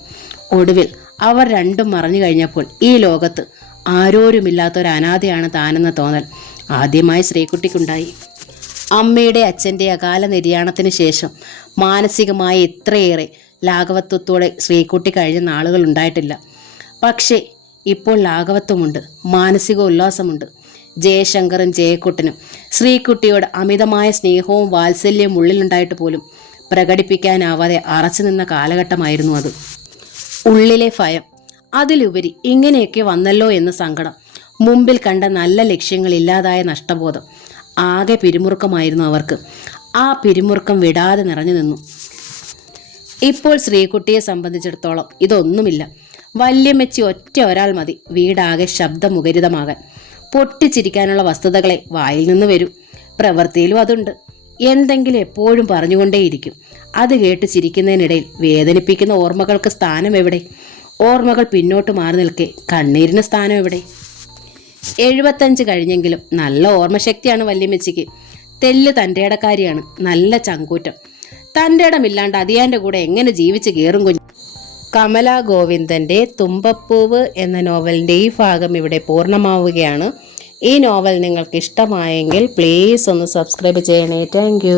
ഒടുവിൽ അവർ രണ്ടും മറഞ്ഞു കഴിഞ്ഞപ്പോൾ ഈ ലോകത്ത് ആരോരുമില്ലാത്തൊരു അനാഥയാണ് താനെന്ന തോന്നൽ ആദ്യമായി ശ്രീകുട്ടിക്കുണ്ടായി. അമ്മയുടെ അച്ഛൻ്റെ അകാല നിര്യാണത്തിന് ശേഷം മാനസികമായി ഇത്രയേറെ ലാഘവത്വത്തോടെ ശ്രീകുട്ടി കഴിഞ്ഞ നാളുകൾ ഉണ്ടായിട്ടില്ല. പക്ഷേ ഇപ്പോൾ ലാഘവത്വമുണ്ട്, മാനസിക ഉല്ലാസമുണ്ട്. ജയശങ്കറും ജയക്കുട്ടനും ശ്രീകുട്ടിയോട് അമിതമായ സ്നേഹവും വാത്സല്യവും ഉള്ളിലുണ്ടായിട്ട് പോലും പ്രകടിപ്പിക്കാനാവാതെ അറച്ചു നിന്ന കാലഘട്ടമായിരുന്നു അത്. ഉള്ളിലെ ഭയം, അതിലുപരി ഇങ്ങനെയൊക്കെ വന്നല്ലോ എന്ന സങ്കടം, മുമ്പിൽ കണ്ട നല്ല ലക്ഷ്യങ്ങൾ ഇല്ലാതായ നഷ്ടബോധം, ആകെ പിരിമുറുക്കമായിരുന്നു അവർക്ക്. ആ പിരിമുറുക്കം വിടാതെ നിറഞ്ഞു നിന്നു. ഇപ്പോൾ ശ്രീകുട്ടിയെ സംബന്ധിച്ചിടത്തോളം ഇതൊന്നുമില്ല. വല്യമ്മച്ചി ഒറ്റ ഒരാൾ മതി വീടാകെ ശബ്ദമുഖരിതമാകാൻ. പൊട്ടിച്ചിരിക്കാനുള്ള വസ്തുതകളെ വായിൽ നിന്ന് വരും, പ്രവൃത്തിയിലും അതുണ്ട്. എന്തെങ്കിലും എപ്പോഴും പറഞ്ഞുകൊണ്ടേയിരിക്കും. അത് കേട്ട് ചിരിക്കുന്നതിനിടയിൽ വേദനിപ്പിക്കുന്ന ഓർമ്മകൾക്ക് സ്ഥാനം എവിടെ? ഓർമ്മകൾ പിന്നോട്ട് മാറി നിൽക്കെ കണ്ണീരിന് സ്ഥാനം എവിടെ? 75 കഴിഞ്ഞെങ്കിലും നല്ല ഓർമ്മശക്തിയാണ് വല്യമ്മച്ചിക്ക്. തെല്ല് തൻ്റെടക്കാരിയാണ്, നല്ല ചങ്കൂറ്റം. തൻ്റെ ഇടമില്ലാണ്ട് അതിയാൻ്റെ കൂടെ എങ്ങനെ ജീവിച്ച് കയറും കുഞ്ഞ്. കമലാ ഗോവിന്ദൻ്റെ തുമ്പപ്പൂവ് എന്ന നോവലിൻ്റെ ഈ ഭാഗം ഇവിടെ പൂർണ്ണമാവുകയാണ്. ഈ നോവൽ നിങ്ങൾക്ക് ഇഷ്ടമായെങ്കിൽ പ്ലീസ് ഒന്ന് സബ്സ്ക്രൈബ് ചെയ്യണേ. താങ്ക്